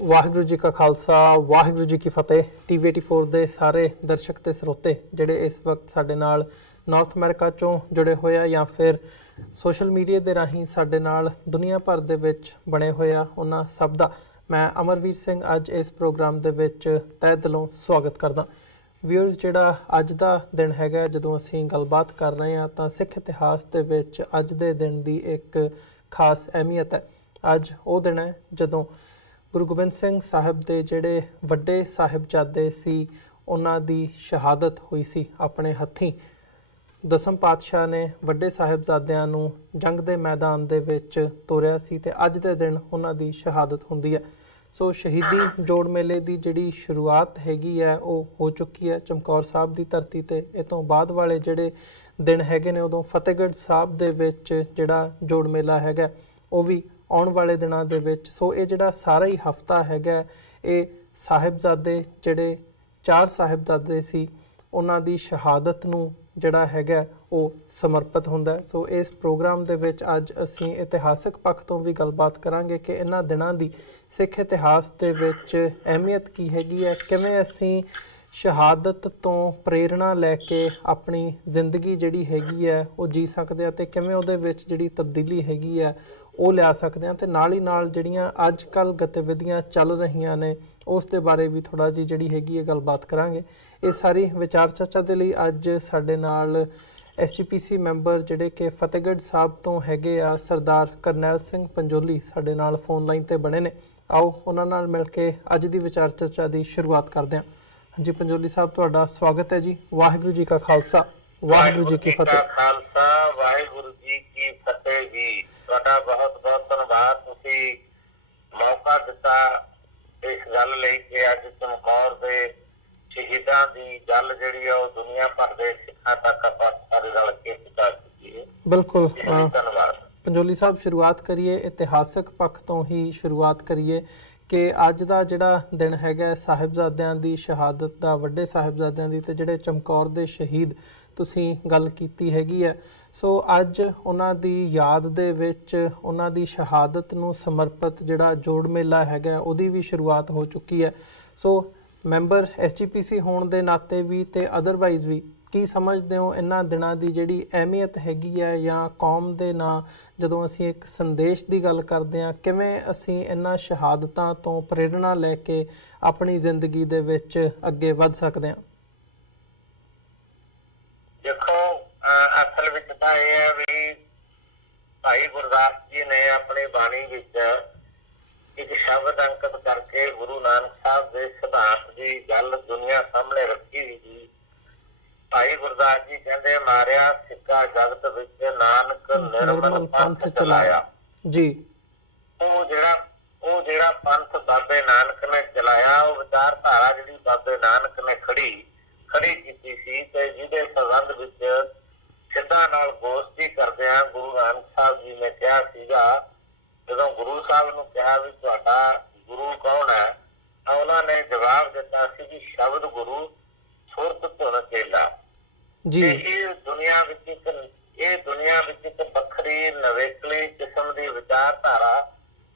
ਵਾਹਿਗੁਰੂ ਜੀ ਕਾ ਖਾਲਸਾ ਵਾਹਿਗੁਰੂ ਜੀ ਕੀ ਫਤਿਹ। TV84 ਦੇ ਸਾਰੇ ਦਰਸ਼ਕ ਤੇ ਸਰੋਤੇ ਜਿਹੜੇ ਇਸ ਵਕਤ ਸਾਡੇ ਨਾਲ ਨਾਰਥ ਅਮਰੀਕਾ ਚੋਂ ਜੁੜੇ ਹੋਏ ਆ ਜਾਂ ਫਿਰ ਸੋਸ਼ਲ ਮੀਡੀਆ ਦੇ ਰਾਹੀਂ ਸਾਡੇ ਨਾਲ ਦੁਨੀਆ ਭਰ ਦੇ ਵਿੱਚ ਬਣੇ ਹੋਏ ਆ, ਉਹਨਾਂ ਸਭ ਦਾ ਮੈਂ ਅਮਰਵੀਰ ਸਿੰਘ ਅੱਜ ਇਸ ਪ੍ਰੋਗਰਾਮ ਦੇ ਵਿੱਚ ਤਹਿ ਦਿਲੋਂ ਸਵਾਗਤ ਕਰਦਾ। ਵਿਊਅਰਸ, ਜਿਹੜਾ ਅੱਜ ਦਾ ਦਿਨ ਹੈਗਾ ਜਦੋਂ ਅਸੀਂ ਗੱਲਬਾਤ ਕਰ ਰਹੇ ਹਾਂ ਤਾਂ ਸਿੱਖ ਇਤਿਹਾਸ ਦੇ ਵਿੱਚ ਅੱਜ ਦੇ ਦਿਨ ਦੀ ਇੱਕ ਖਾਸ ਅਹਿਮੀਅਤ ਹੈ। ਅੱਜ ਉਹ ਦਿਨ ਹੈ ਜਦੋਂ ਗੁਰੂ ਗੋਬਿੰਦ ਸਿੰਘ ਸਾਹਿਬ ਦੇ ਜਿਹੜੇ ਵੱਡੇ ਸਾਹਿਬਜ਼ਾਦੇ ਸੀ ਉਹਨਾਂ ਦੀ ਸ਼ਹਾਦਤ ਹੋਈ ਸੀ। ਆਪਣੇ ਹੱਥੀਂ ਦਸਮ ਪਾਤਸ਼ਾਹ ਨੇ ਵੱਡੇ ਸਾਹਿਬਜ਼ਾਦਿਆਂ ਨੂੰ ਜੰਗ ਦੇ ਮੈਦਾਨ ਦੇ ਵਿੱਚ ਤੋਰਿਆ ਸੀ ਤੇ ਅੱਜ ਦੇ ਦਿਨ ਉਹਨਾਂ ਦੀ ਸ਼ਹਾਦਤ ਹੁੰਦੀ ਹੈ। ਸੋ ਸ਼ਹੀਦੀ ਜੋੜ ਮੇਲੇ ਦੀ ਜਿਹੜੀ ਸ਼ੁਰੂਆਤ ਹੈਗੀ ਹੈ ਉਹ ਹੋ ਚੁੱਕੀ ਹੈ ਚਮਕੌਰ ਸਾਹਿਬ ਦੀ ਧਰਤੀ ਤੇ। ਇਹ ਤੋਂ ਬਾਅਦ ਵਾਲੇ ਜਿਹੜੇ ਦਿਨ ਹੈਗੇ ਨੇ ਉਦੋਂ ਫਤਿਹਗੜ੍ਹ ਸਾਹਿਬ ਦੇ ਵਿੱਚ ਜਿਹੜਾ ਜੋੜ ਮੇਲਾ ਹੈਗਾ ਉਹ ਵੀ ਆਉਣ ਵਾਲੇ ਦਿਨਾਂ ਦੇ ਵਿੱਚ। ਸੋ ਇਹ ਜਿਹੜਾ ਸਾਰਾ ਹੀ ਹਫਤਾ ਹੈਗਾ ਇਹ ਸਾਹਿਬਜ਼ਾਦੇ ਜਿਹੜੇ 4 ਸਾਹਿਬਜ਼ਾਦੇ ਸੀ ਉਹਨਾਂ ਦੀ ਸ਼ਹਾਦਤ ਨੂੰ ਜਿਹੜਾ ਹੈਗਾ ਉਹ ਸਮਰਪਿਤ ਹੁੰਦਾ ਹੈ। ਸੋ ਇਸ ਪ੍ਰੋਗਰਾਮ ਦੇ ਵਿੱਚ ਅੱਜ ਅਸੀਂ ਇਤਿਹਾਸਕ ਪੱਖ ਤੋਂ ਵੀ ਗੱਲਬਾਤ ਕਰਾਂਗੇ ਕਿ ਇਹਨਾਂ ਦਿਨਾਂ ਦੀ ਸਿੱਖ ਇਤਿਹਾਸ ਦੇ ਵਿੱਚ ਅਹਿਮੀਅਤ ਕੀ ਹੈਗੀ ਹੈ, ਕਿਵੇਂ ਅਸੀਂ ਸ਼ਹਾਦਤ ਤੋਂ ਪ੍ਰੇਰਣਾ ਲੈ ਕੇ ਆਪਣੀ ਜ਼ਿੰਦਗੀ ਜਿਹੜੀ ਹੈਗੀ ਹੈ ਉਹ ਜੀ ਸਕਦੇ ਹਾਂ ਤੇ ਕਿਵੇਂ ਉਹਦੇ ਵਿੱਚ ਜਿਹੜੀ ਤਬਦੀਲੀ ਹੈਗੀ ਹੈ ਉਹ ਲਿਆ ਸਕਦੇ ਹਾਂ। ਤੇ ਨਾਲ ਹੀ ਨਾਲ ਜਿਹੜੀਆਂ ਅੱਜ ਕੱਲ੍ਹ ਗਤੀਵਿਧੀਆਂ ਚੱਲ ਰਹੀਆਂ ਨੇ ਉਸ ਦੇ ਬਾਰੇ ਵੀ ਥੋੜ੍ਹਾ ਜਿਹੀ ਜਿਹੜੀ ਹੈਗੀ ਹੈ ਗੱਲਬਾਤ ਕਰਾਂਗੇ। ਇਹ ਸਾਰੀ ਵਿਚਾਰ ਚਰਚਾ ਦੇ ਲਈ ਅੱਜ ਸਾਡੇ ਨਾਲ SGPC ਮੈਂਬਰ ਜਿਹੜੇ ਕਿ ਫਤਿਹਗੜ੍ਹ ਸਾਹਿਬ ਤੋਂ ਹੈਗੇ ਆ ਸਰਦਾਰ ਕਰਨੈਲ ਸਿੰਘ ਪੰਜੋਲੀ ਸਾਡੇ ਨਾਲ ਫੋਨ ਲਾਈਨ ਤੇ ਬਣੇ ਨੇ। ਆਓ ਉਹਨਾਂ ਨਾਲ ਮਿਲ ਕੇ ਅੱਜ ਦੀ ਵਿਚਾਰ ਚਰਚਾ ਦੀ ਸ਼ੁਰੂਆਤ ਕਰਦੇ ਹਾਂ। ਹਾਂਜੀ ਪੰਜੋਲੀ ਸਾਹਿਬ, ਤੁਹਾਡਾ ਸਵਾਗਤ ਹੈ ਜੀ। ਵਾਹਿਗੁਰੂ ਜੀ ਕਾ ਖਾਲਸਾ ਵਾਹਿਗੁਰੂ ਜੀ ਕੀ ਫਤਿਹ। ਖਾਲਸਾ ਵਾਹਿਗੁਰੂ ਜੀ ਕੀ ਫਤਿਹ ਜੀ। ਤੁਹਾਡਾ ਬਹੁਤ ਬਹੁਤ ਧੰਨਵਾਦ, ਤੁਸੀਂ ਮੌਕਾ ਦਿੱਤਾ ਇਸ ਗੱਲ ਲਈ ਕਿ ਅੱਜ ਚਮਕੌਰ ਦੇ ਸ਼ਹੀਦਾਂ ਦੀ ਗੱਲ ਜਿਹੜੀ ਆ ਉਹ ਦੁਨੀਆ ਭਰ ਦੇ ਸਿੱਖਾਂ ਤੱਕ ਆਪਾਂ ਸਾਰੇ ਰਲ ਕੇ ਪਹੁੰਚਾ ਸਕੀਏ। ਬਿਲਕੁਲ, ਧੰਨਵਾਦ ਪੰਜੋਲੀ ਸਾਹਿਬ। ਸ਼ੁਰੂਆਤ ਕਰੀਏ ਇਤਿਹਾਸਕ ਪੱਖ ਤੋਂ ਹੀ ਸ਼ੁਰੂਆਤ ਕਰੀਏ ਕਿ ਅੱਜ ਦਾ ਜਿਹੜਾ ਦਿਨ ਹੈਗਾ ਸਾਹਿਬਜ਼ਾਦਿਆਂ ਦੀ ਸ਼ਹਾਦਤ ਦਾ, ਵੱਡੇ ਸਾਹਿਬਜ਼ਾਦਿਆਂ ਦੀ, ਤੇ ਜਿਹੜੇ ਚਮਕੌਰ ਦੇ ਸ਼ਹੀਦ ਤੁਸੀਂ ਗੱਲ ਕੀਤੀ ਹੈਗੀ ਹੈ। ਸੋ ਅੱਜ ਉਹਨਾਂ ਦੀ ਯਾਦ ਦੇ ਵਿੱਚ ਉਹਨਾਂ ਦੀ ਸ਼ਹਾਦਤ ਨੂੰ ਸਮਰਪਿਤ ਜਿਹੜਾ ਜੋੜ ਮੇਲਾ ਹੈਗਾ ਉਹਦੀ ਵੀ ਸ਼ੁਰੂਆਤ ਹੋ ਚੁੱਕੀ ਹੈ। ਸੋ ਮੈਂਬਰ SGPC ਹੋਣ ਦੇ ਨਾਤੇ ਵੀ ਤੇ ਅਦਰਵਾਈਜ਼ ਵੀ ਕੀ ਸਮਝਦੇ ਹੋ ਇਹਨਾਂ ਦਿਨਾਂ ਦੀ ਜਿਹੜੀ ਅਹਿਮੀਅਤ ਹੈਗੀ ਹੈ, ਜਾਂ ਕੌਮ ਦੇ ਨਾਂ ਜਦੋਂ ਅਸੀਂ ਇੱਕ ਸੰਦੇਸ਼ ਦੀ ਗੱਲ ਕਰਦੇ ਹਾਂ ਕਿਵੇਂ ਅਸੀਂ ਇਹਨਾਂ ਸ਼ਹਾਦਤਾਂ ਤੋਂ ਪ੍ਰੇਰਣਾ ਲੈ ਕੇ ਆਪਣੀ ਜ਼ਿੰਦਗੀ ਦੇ ਵਿੱਚ ਅੱਗੇ ਵੱਧ ਸਕਦੇ ਹਾਂ? ਦੇਖੋ, ਅਸਲ ਵਿੱਚ ਤਾਂ ਇਹ ਹੈ ਵੀ ਭਾਈ ਗੁਰਦਾਸ ਜੀ ਨੇ ਆਪਣੀ ਬਾਣੀ ਵਿੱਚ ਇੱਕ ਸ਼ਬਦ ਅੰਕਿਤ ਕਰਕੇ ਗੁਰੂ ਨਾਨਕ ਸਾਹਿਬ ਦੇ ਸਿਧਾਂਤ ਦੀ ਗੱਲ ਦੁਨੀਆ ਸਾਹਮਣੇ ਰੱਖੀ ਸੀ। ਭਾਈ ਗੁਰਦਾਸ ਜੀ ਕਹਿੰਦੇ, ਮਾਰਿਆ ਸਿੱਕਾ ਜਗਤ ਵਿੱਚ ਨਾਨਕ ਨਿਰਮਲ ਪੰਥ ਚਲਾਇਆ ਜੀ। ਉਹ ਜਿਹੜਾ ਪੰਥ ਬਾਬੇ ਨਾਨਕ ਨੇ ਚਲਾਇਆ, ਉਹ ਵਿਚਾਰਧਾਰਾ ਜਿਹੜੀ ਬਾਬੇ ਨਾਨਕ ਨੇ ਖੜੀ ਕੀਤੀ ਸੀ ਤੇ ਜਿਹਦੇ ਸੰਬੰਧ ਵਿੱਚ ਸਿੱਧਾਂ ਨਾਲ ਗੋਸ਼ਟੀ ਕਰਦਿਆਂ ਗੁਰੂ ਨਾਨਕ ਸਾਹਿਬ ਜੀ ਨੇ ਕਿਹਾ ਸੀਗਾ, ਜਦੋਂ ਗੁਰੂ ਸਾਹਿਬ ਨੂੰ ਕਿਹਾ ਵੀ ਤੁਹਾਡਾ ਗੁਰੂ ਕੌਣ ਹੈ, ਤਾਂ ਉਹਨਾਂ ਨੇ ਜਵਾਬ ਦਿੱਤਾ ਸੀ ਵੀ ਸ਼ਬਦ ਗੁਰੂ ਸੁਰਤ ਧੁਨ ਚੇਲਾ ਜੀ। ਇਹ ਦੁਨੀਆ ਵਿੱਚ ਇੱਕ ਵੱਖਰੀ ਨਵੇਕਲੀ ਕਿਸਮ ਦੀ ਵਿਚਾਰਧਾਰਾ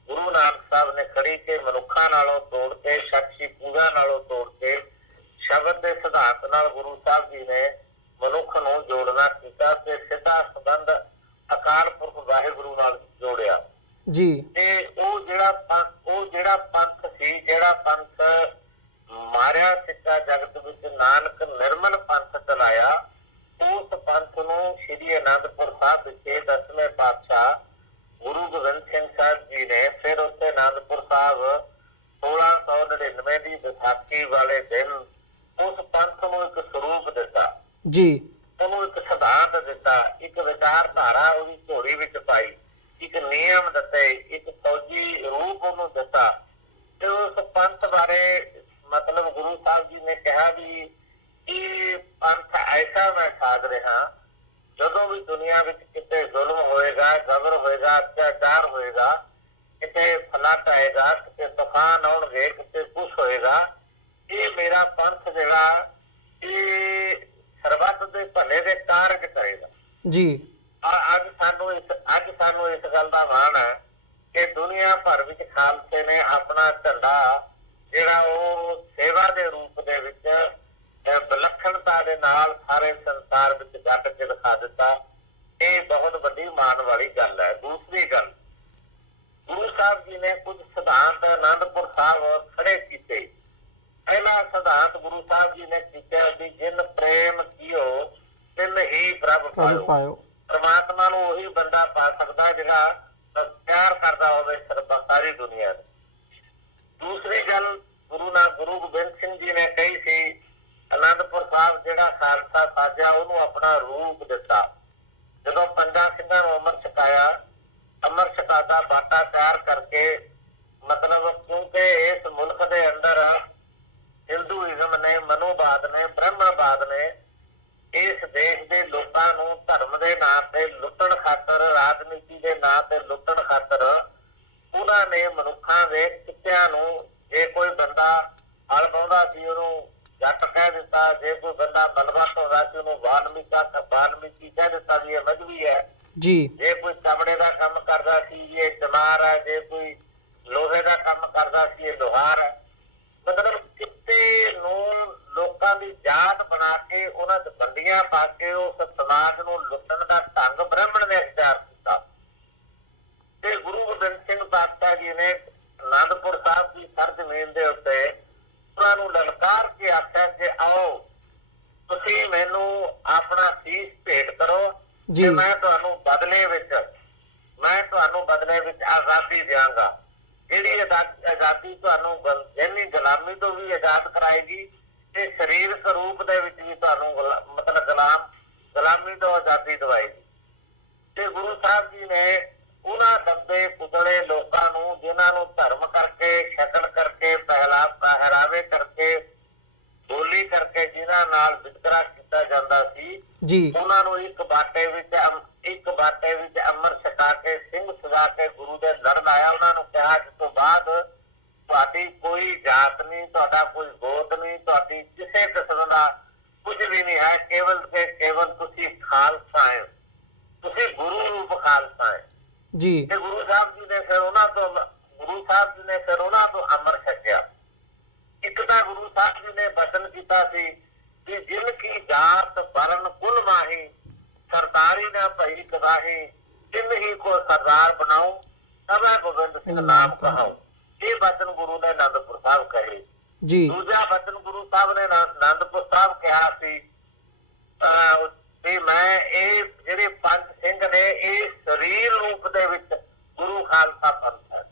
ਗੁਰੂ ਨਾਨਕ ਸਾਹਿਬ ਨੇ ਖੜੀ ਕੇ ਮਨੁੱਖਾਂ ਨਾਲੋਂ ਤੋੜ ਕੇ, ਸ਼ਖਸੀ ਪੂਜਾ ਨਾਲੋਂ ਤੋੜ ਕੇ ਸ਼ਬਦ ਦੇ ਸਿਧਾਂਤ ਨਾਲ ਗੁਰੂ ਸਾਹਿਬ ਜੀ ਨੇ ਮਨੁੱਖ ਨੂੰ ਜੋੜਨਾ ਕੀਤਾ ਤੇ ਸਿੱਧਾ ਸੰਬੰਧ ਅਕਾਲ ਪੁਰਖ ਵਾਹਿਗੁਰੂ ਨਾਲ ਜੋੜਿਆ ਜੀ। ਤੇ ਉਹ ਜਿਹੜਾ ਪੰਥ ਸੀ, ਜਿਹੜਾ ਪੰਥ ਮਾਰਿਆ ਸਿੱਕਾ ਜਗਤ ਵਿੱਚ ਨਾਨਕ ਨਿਰਮਲ ਪੰਥ ਚਲਾਇਆ, ਉਸ ਪੰਥ ਨੂੰ ਸ਼੍ਰੀ ਅਨੰਦਪੁਰ ਸਾਹਿਬ ਵਿਖੇ 10ਵੇਂ ਪਾਤਸ਼ਾਹ ਗੁਰੂ ਗੋਬਿੰਦ ਸਿੰਘ ਸਾਹਿਬ ਜੀ ਨੇ ਫਿਰ ਉੱਥੇ ਅਨੰਦਪੁਰ ਸਾਹਿਬ 1699 ਦੀ ਵਿਸਾਖੀ ਵਾਲੇ ਦਿਨ ਉਸ ਪੰਥ ਨੂੰ ਇੱਕ ਸਰੂਪ ਦਿੱਤਾ ਜੀ, ਉਹਨੂੰ ਇੱਕ ਸਿਧਾਂਤ ਦਿੱਤਾ, ਇੱਕ ਵਿਚਾਰਧਾਰਾ ਉਹਦੀ ਝੋਲੀ ਵਿੱਚ ਪਾਈ, ਇੱਕ ਨਿਯਮ ਦਿੱਤੇ, ਇੱਕ ਫੌਜੀ ਰੂਪ ਉਹਨੂੰ ਦਿੱਤਾ। ਤੇ ਉਸ ਪੰਥ ਬਾਰੇ ਮਤਲਬ ਗੁਰੂ ਸਾਹਿਬ ਜੀ ਨੇ ਕਿਹਾ ਵੀ ਇਹ ਪੰਥ ਐਸਾ ਮੈਂ ਸਾਧ ਰਿਹਾ, ਜਦੋਂ ਵੀ ਦੁਨੀਆ ਵਿੱਚ ਕਿਤੇ ਜ਼ੁਲਮ ਹੋਏਗਾ, ਜ਼ਬਰ ਹੋਏਗਾ, ਅਤਿਆਚਾਰ ਹੋਏਗਾ, ਕਿਤੇ ਫਲਾਟ ਆਏਗਾ, ਕਿਤੇ ਤੂਫਾਨ ਆਉਣਗੇ, ਕਿਤੇ ਕੁਛ ਹੋਏਗਾ, ਇਹ ਮੇਰਾ ਪੰਥ ਜਿਹੜਾ ਇਹ ਸਰਬੱਤ ਦੇ ਭਲੇ ਦੇ ਕਾਰਜ ਕਰੇਗਾ ਜੀ। ਔਰ ਅੱਜ ਸਾਨੂੰ ਇਸ ਗੱਲ ਦਾ ਮਾਣ ਹੈ ਕਿ ਦੁਨੀਆ ਭਰ ਵਿੱਚ ਖਾਲਸੇ ਨੇ ਆਪਣਾ ਝੰਡਾ ਜਿਹੜਾ ਉਹ ਸੇਵਾ ਦੇ ਰੂਪ ਦੇ ਵਿੱਚ ਵਿਲੱਖਣਤਾ ਦੇ ਨਾਲ ਸਾਰੇ ਸੰਸਾਰ ਵਿੱਚ ਗੱਡ ਕੇ ਦਿਖਾ ਦਿੱਤਾ। ਇਹ ਬਹੁਤ ਵੱਡੀ ਮਾਣ ਵਾਲੀ ਗੱਲ ਹੈ। ਦੂਸਰੀ ਗੱਲ, ਗੁਰੂ ਸਾਹਿਬ ਜੀ ਨੇ ਕੁਝ ਸਿਧਾਂਤ ਆਨੰਦਪੁਰ ਸਾਹਿਬ ਖੜੇ ਕੀਤੇ। ਪਹਿਲਾ ਸਿਧਾਂਤ ਗੁਰੂ ਸਾਹਿਬ ਜੀ ਨੇ ਕੀਤਾ ਵੀ ਜਿਨ ਪ੍ਰੇਮ ਕੀਓ ਤਿਨ ਹੀ ਪ੍ਰਭ ਪਾਇਓ। ਪਰਮਾਤਮਾ ਨੂੰ ਉਹੀ ਬੰਦਾ ਪਾ ਸਕਦਾ ਜਿਹੜਾ ਪਿਆਰ ਕਰਦਾ ਹੋਵੇ ਸਾਰੀ ਦੁਨੀਆ ਨੂੰ। ਦੂਸਰੀ ਗੱਲ ਗੁਰੂ ਗੋਬਿੰਦ ਸਿੰਘ ਜੀ ਨੇ ਕਹੀ ਸੀ, ਆਨੰਦਪੁਰ ਸਾਹਿਬ ਜਿਹੜਾ ਖਾਲਸਾ ਸਾਜਿਆ ਉਹਨੂੰ ਆਪਣਾ ਰੂਪ ਦਿੱਤਾ। ਜਦੋਂ ਪੰਜਾਂ ਸਿੰਘਾਂ ਨੂੰ ਅੰਮ੍ਰਿਤ ਛਕਾਇਆ, ਅੰਮ੍ਰਿਤ ਛਕਾਦਾ ਬਾਟਾ ਤਿਆਰ ਕਰਕੇ, ਮਤਲਬ ਕਿਉਂਕਿ ਇਸ ਮੁਲਕ ਦੇ ਅੰਦਰ ਹਿੰਦੂਇਜ਼ਮ ਨੇ, ਮਨੋਵਾਦ ਨੇ, ਬ੍ਰਹਮਣਵਾਦ ਨੇ ਇਸ ਦੇਸ਼ ਦੇ ਲੋਕਾਂ ਨੂੰ ਧਰਮ ਦੇ ਨਾਂ ਤੇ ਲੁੱਟਣ ਖਾਤਰ, ਰਾਜਨੀਤੀ ਦੇ ਨਾਂ ਤੇ ਲੁੱਟਣ ਖਾਤਰ ਉਹਨਾਂ ਨੇ ਮਨੁੱਖਾਂ ਦੇ ਕਿੱਤਿਆਂ ਨੂੰ, ਜੇ ਕੋਈ ਬੰਦਾ ਹਲ ਵਾਹੁੰਦਾ ਸੀ ਉਹਨੂੰ ਜੱਟ ਕਹਿ ਦਿੱਤਾ, ਜੇ ਕੋਈ ਬੰਦਾ ਮਲਬਾ ਢੋਂਦਾ ਸੀ ਉਹਨੂੰ ਵਾਲਮੀਕੀ ਕਹਿ ਦਿੱਤਾ ਵੀ ਇਹ ਮਜ਼੍ਹਬੀ ਹੈ ਜੀ। ਜੇ ਕੋਈ ਚਮੜੇ ਦਾ ਕੰਮ ਕਰਦਾ ਸੀ ਇਹ ਚਮਾਰ ਹੈ, ਜੇ ਕੋਈ ਲੋਹੇ ਦਾ ਕੰਮ ਕਰਦਾ ਸੀ ਇਹ ਲੋਹਾਰ ਹੈ। ਮਤਲਬ ਕਿੱਤੇ ਨੂੰ ਲੋਕਾਂ ਦੀ ਜਾਤ ਬਣਾ ਕੇ ਉਹਨਾਂ ਚ ਵੰਡੀਆਂ ਪਾ ਕੇ ਉਸ ਸਮਾਜ ਨੂੰ ਲੁੱਟਣ ਦਾ ਢੰਗ ਬ੍ਰਾਹਮਣ ਨੇ ਅਖਤਿਆਰ ਕੀਤਾ। ਤੇ ਗੁਰੂ ਗੋਬਿੰਦ ਸਿੰਘ ਪਾਤਸ਼ਾਹ ਜੀ ਨੇ ਆਨੰਦਪੁਰ ਸਾਹਿਬ ਦੀ ਸਰਜ਼ਮੀਨ ਦੇ ਉੱਤੇ ਉਹਨਾਂ ਨੂੰ ਲਲਕਾਰ ਕੇ ਆਖਿਆ ਕਿ ਆਓ ਤੁਸੀਂ ਮੈਨੂੰ ਆਪਣਾ ਸੀਸ ਭੇਟ ਕਰੋ ਤੇ ਮੈਂ ਤੁਹਾਨੂੰ ਬਦਲੇ ਵਿੱਚ ਆਜ਼ਾਦੀ ਦਿਆਂਗਾ। ਜਿਹੜੀ ਆਜ਼ਾਦੀ ਤੁਹਾਨੂੰ ਜਹਿਨੀ ਗੁਲਾਮੀ ਤੋਂ ਵੀ ਆਜ਼ਾਦ ਕਰਾਏਗੀ ਤੇ ਸਰੀਰਕ ਰੂਪ ਦੇ ਵਿੱਚ ਵੀ ਤੁਹਾਨੂੰ ਮਤਲਬ ਗੁਲਾਮੀ ਤੋਂ ਆਜ਼ਾਦੀ ਦਵਾਏਗੀ। ਤੇ ਗੁਰੂ ਸਾਹਿਬ ਜੀ ਨੇ ਉਹਨਾਂ ਦੱਬੇ ਕੁਚਲੇ ਲੋਕਾਂ ਨੂੰ, ਜਿਨ੍ਹਾਂ ਨੂੰ ਧਰਮ ਕਰਕੇ, ਸ਼ਕਲ ਕਰਕੇ, ਪਹਿਰਾਵੇ ਕਰਕੇ, ਬੋਲੀ ਕਰਕੇ ਜਿਨ੍ਹਾਂ ਨਾਲ ਵਿਤਕਰਾ ਕੀਤਾ ਜਾਂਦਾ ਸੀ, ਉਹਨਾਂ ਨੂੰ ਇੱਕ ਬਾਟੇ ਵਿੱਚ ਅੰਮ੍ਰਿਤ ਛਕਾ ਕੇ, ਸਿੰਘ ਸਜਾ ਕੇ ਗੁਰੂ ਦੇ ਲੜ ਲਾਇਆ। ਉਹਨਾਂ ਨੂੰ ਕਿਹਾ ਇਸ ਤੋਂ ਬਾਅਦ ਤੁਹਾਡੀ ਕੋਈ ਜਾਤ ਨਹੀਂ, ਤੁਹਾਡਾ ਕੋਈ ਗੋਤ ਨਹੀਂ, ਤੁਹਾਡੀ ਕਿਸੇ ਕਿਸਮ ਦਾ ਕੁਝ ਵੀ ਨਹੀਂ ਹੈ, ਕੇਵਲ ਤੁਸੀਂ ਖਾਲਸਾ ਹੈ, ਤੁਸੀਂ ਗੁਰੂ ਰੂਪ ਖਾਲਸਾ ਹੈ ਜੀ। ਤੇ ਗੁਰੂ ਸਾਹਿਬ ਜੀ ਨੇ ਫਿਰ ਉਹਨਾਂ ਤੋਂ ਅੰਮ੍ਰਿਤ ਛਕਿਆ। ਇੱਕ ਤਾਂ ਗੁਰੂ ਸਾਹਿਬ ਜੀ ਨੇ ਵਚਨ ਕੀਤਾ ਸੀ ਕਿ ਜਿਨ ਕੀ ਜਾਤ ਵਰਨ ਕੁਲ ਮਾਹੀ, ਸਰਦਾਰੀ ਨਾ ਭਈ ਕਦਾਹੀ, ਤਿੰਨ ਹੀ ਕੋ ਸਰਦਾਰ ਬਣਾਓ, ਸਭਾ ਗੋਬਿੰਦ ਸਿੰਘ ਨਾਮ ਕਹਾਓ। ਇਹ ਵਚਨ ਗੁਰੂ ਨੇ ਆਨੰਦਪੁਰ ਸਾਹਿਬ ਕਹੇ ਜੀ। ਦੂਜਾ ਵਚਨ ਗੁਰੂ ਸਾਹਿਬ ਨੇ ਆਨੰਦਪੁਰ ਸਾਹਿਬ ਕਿਹਾ ਸੀ ਵੀ ਮੈਂ ਇਹ ਜਿਹੜੇ ਪੰਜ ਸਿੰਘ ਨੇ ਇਹ ਸਰੀਰ ਰੂਪ ਦੇ ਵਿੱਚ ਗੁਰੂ ਖਾਲਸਾ ਪੰਥ ਹੈ।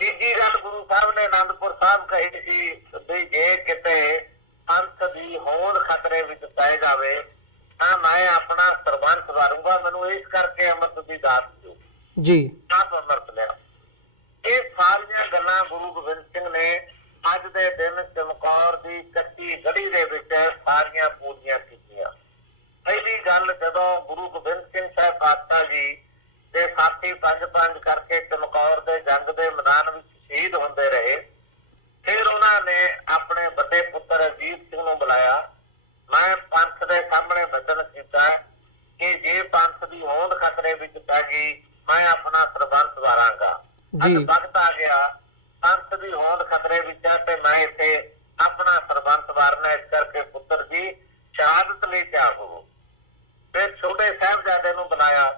ਤੀਜੀ ਗੱਲ ਗੁਰੂ ਸਾਹਿਬ ਨੇ ਆਨੰਦਪੁਰ ਸਾਹਿਬ ਕਹੀ ਸੀ ਵੀ ਜੇ ਕਿਤੇ ਪੰਥ ਦੀ ਹੋਂਦ ਖਤਰੇ ਵਿੱਚ ਪੈ ਜਾਵੇ ਤਾਂ ਮੈਂ ਆਪਣਾ ਸਰਬੰਸ ਵਾਰੂੰਗਾ, ਮੈਨੂੰ ਇਸ ਕਰਕੇ ਅੰਮ੍ਰਿਤ ਦੀ ਦਾਤ ਦਿਓ ਜੀ। ਆਪ ਅੰਮ੍ਰਿਤ ਲਿਆ। ਇਹ ਸਾਰੀਆਂ ਗੱਲਾਂ ਗੁਰੂ ਗੋਬਿੰਦ ਸਿੰਘ ਨੇ ਅੱਜ ਦੇ ਦਿਨ ਚਮਕੌਰ ਦੀ ਕੱਚੀ ਗੜੀ ਦੇ ਵਿੱਚ ਸਾਰੀਆਂ ਪੂਰੀਆਂ ਕੀਤੀਆਂ। ਪਹਿਲੀ ਗੱਲ, ਜਦੋਂ ਗੁਰੂ ਗੋਬਿੰਦ ਸਿੰਘ ਸਾਹਿਬ ਪਾਤਸ਼ਾਹ ਜੀ ਦੇ ਸਾਥੀ ਪੰਜ ਕਰਕੇ ਚਮਕੌਰ ਦੇ ਜੰਗ ਦੇ ਮੈਦਾਨ ਵਿੱਚ ਸ਼ਹੀਦ ਹੁੰਦੇ ਰਹੇ, ਫਿਰ ਉਹਨਾਂ ਨੇ ਆਪਣੇ ਵੱਡੇ ਪੁੱਤਰ ਅਜੀਤ ਸਿੰਘ ਨੂੰ ਬੁਲਾਇਆ। ਮੈਂ ਪੰਥ ਦੇ ਸਾਹਮਣੇ ਵਚਨ ਕੀਤਾ ਕਿ ਜੇ ਪੰਥ ਦੀ ਹੋਂਦ ਖਤਰੇ ਵਿੱਚ ਪੈ ਗਈ ਮੈਂ ਆਪਣਾ ਸਰਬੰਸ ਵਾਰਾਂਗਾ। ਅੱਜ ਵਕਤ ਆ ਗਿਆ, ਪੰਥ ਦੀ ਹੋਂਦ ਖਤਰੇ ਵਿੱਚ ਹੈ ਤੇ ਮੈਂ ਇੱਥੇ ਆਪਣਾ ਸਰਬੰਸ ਵਾਰਨਾ, ਇਸ ਕਰਕੇ ਪੁੱਤਰ ਜੀ ਸ਼ਹਾਦਤ ਲਈ ਤਿਆਰ ਹੋਵੋ। ਫਿਰ ਛੋਟੇ ਸਾਹਿਬਜ਼ਾਦੇ ਨੂੰ ਬੁਲਾਇਆ।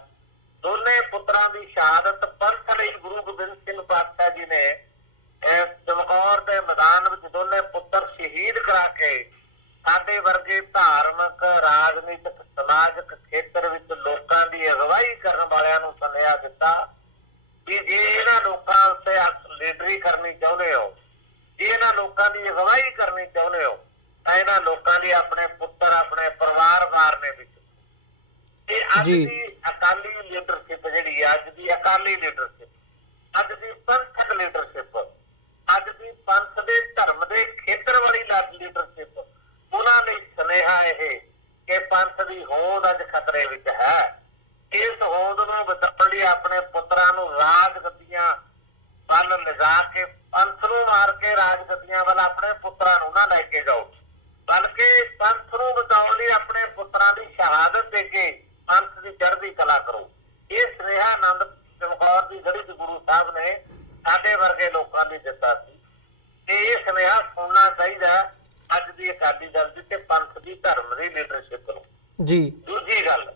ਦੋਨੇ ਪੁੱਤਰਾਂ ਦੀ ਸ਼ਹਾਦਤ ਪੰਥ ਲਈ ਗੁਰੂ ਗੋਬਿੰਦ ਸਿੰਘ ਪਾਤਸ਼ਾਹ ਜੀ ਨੇ ਚਮਕੌਰ ਦੇ ਮੈਦਾਨ ਵਿੱਚ ਦੋਨੇ ਪੁੱਤਰ ਸ਼ਹੀਦ ਕਰਾ ਕੇ ਸਾਡੇ ਵਰਗੇ ਧਾਰਮਿਕ, ਰਾਜਨੀਤਿਕ, ਸਮਾਜਿਕ ਖੇਤਰ ਵਿੱਚ ਲੋਕਾਂ ਦੀ ਅਗਵਾਈ ਕਰਨ ਵਾਲਿਆਂ ਨੂੰ ਸੁਨੇਹਾ ਦਿੱਤਾ ਕਿ ਜੇ ਇਹਨਾਂ ਲੋਕਾਂ ਉੱਤੇ ਲੀਡਰੀ ਕਰਨੀ ਚਾਹੁੰਦੇ ਹੋ, ਜੇ ਇਹਨਾਂ ਲੋਕਾਂ ਦੀ ਅਗਵਾਈ ਕਰਨੀ ਚਾਹੁੰਦੇ ਹੋ ਤਾਂ ਇਹਨਾਂ ਲੋਕਾਂ ਲਈ ਆਪਣੇ ਪੁੱਤਰ, ਆਪਣੇ ਪਰਿਵਾਰ ਮਾਰਨੇ ਵਿੱਚ। ਇਹ ਅੱਜ ਦੀ ਅਕਾਲੀ ਲੀਡਰਸ਼ਿਪ ਜਿਹੜੀ ਹੈ, ਅੱਜ ਦੀ ਅਕਾਲੀ ਲੀਡਰਸ਼ਿਪ, ਅੱਜ ਦੀ ਪੰਥਕ ਲੀਡਰਸ਼ਿਪ, ਅੱਜ ਦੀ ਪੰਥ ਦੇ ਧਰਮ ਦੇ ਖੇਤਰ ਵਾਲੀ ਲੀਡਰਸ਼ਿਪ, ਉਹਨਾਂ ਲਈ ਸੁਨੇਹਾ ਇਹ ਕਿ ਪੰਥ ਦੀ ਹੋਂਦ ਅੱਜ ਖਤਰੇ ਵਿੱਚ ਹੈ। ਇਸ ਹੋਂਦ ਨੂੰ ਬਚਾਉਣ ਲਈ ਆਪਣੇ ਪੁੱਤਰਾਂ ਨੂੰ ਰਾਜਗੱਦੀਆਂ ਵੱਲ ਲਿਜਾ ਕੇ, ਪੰਥ ਨੂੰ ਮਾਰ ਕੇ ਰਾਜਗੱਦੀਆਂ ਵੱਲ ਆਪਣੇ ਪੁੱਤਰਾਂ ਨੂੰ ਨਾ ਲੈ ਕੇ ਜਾਓ, ਬਲਕਿ ਪੰਥ ਨੂੰ ਬਚਾਉਣ ਲਈ ਆਪਣੇ ਪੁੱਤਰਾਂ ਦੀ ਸ਼ਹਾਦਤ ਦੇ ਕੇ ਪੰਥ ਦੀ ਚੜ੍ਹਦੀ ਕਲਾ ਕਰੋ। ਇਹ ਸੁਨੇਹਾ ਆਨੰਦ ਚਮਕੌਰ ਦੀ ਗੜੀ 'ਚ ਗੁਰੂ ਸਾਹਿਬ ਨੇ ਸਾਡੇ ਵਰਗੇ ਲੋਕਾਂ ਲਈ ਦਿੱਤਾ ਸੀ। ਤੇ ਇਹ ਸੁਨੇਹਾ ਸੁਣਨਾ ਚਾਹੀਦਾ ਅੱਜ ਦੀ ਅਕਾਲੀ ਦਲ ਦੀ ਤੇ ਪੰਥ ਦੀ ਧਰਮ ਦੀ ਲੀਡਰਸ਼ਿਪ ਨੂੰ ਜੀ। ਦੂਜੀ ਗੱਲ,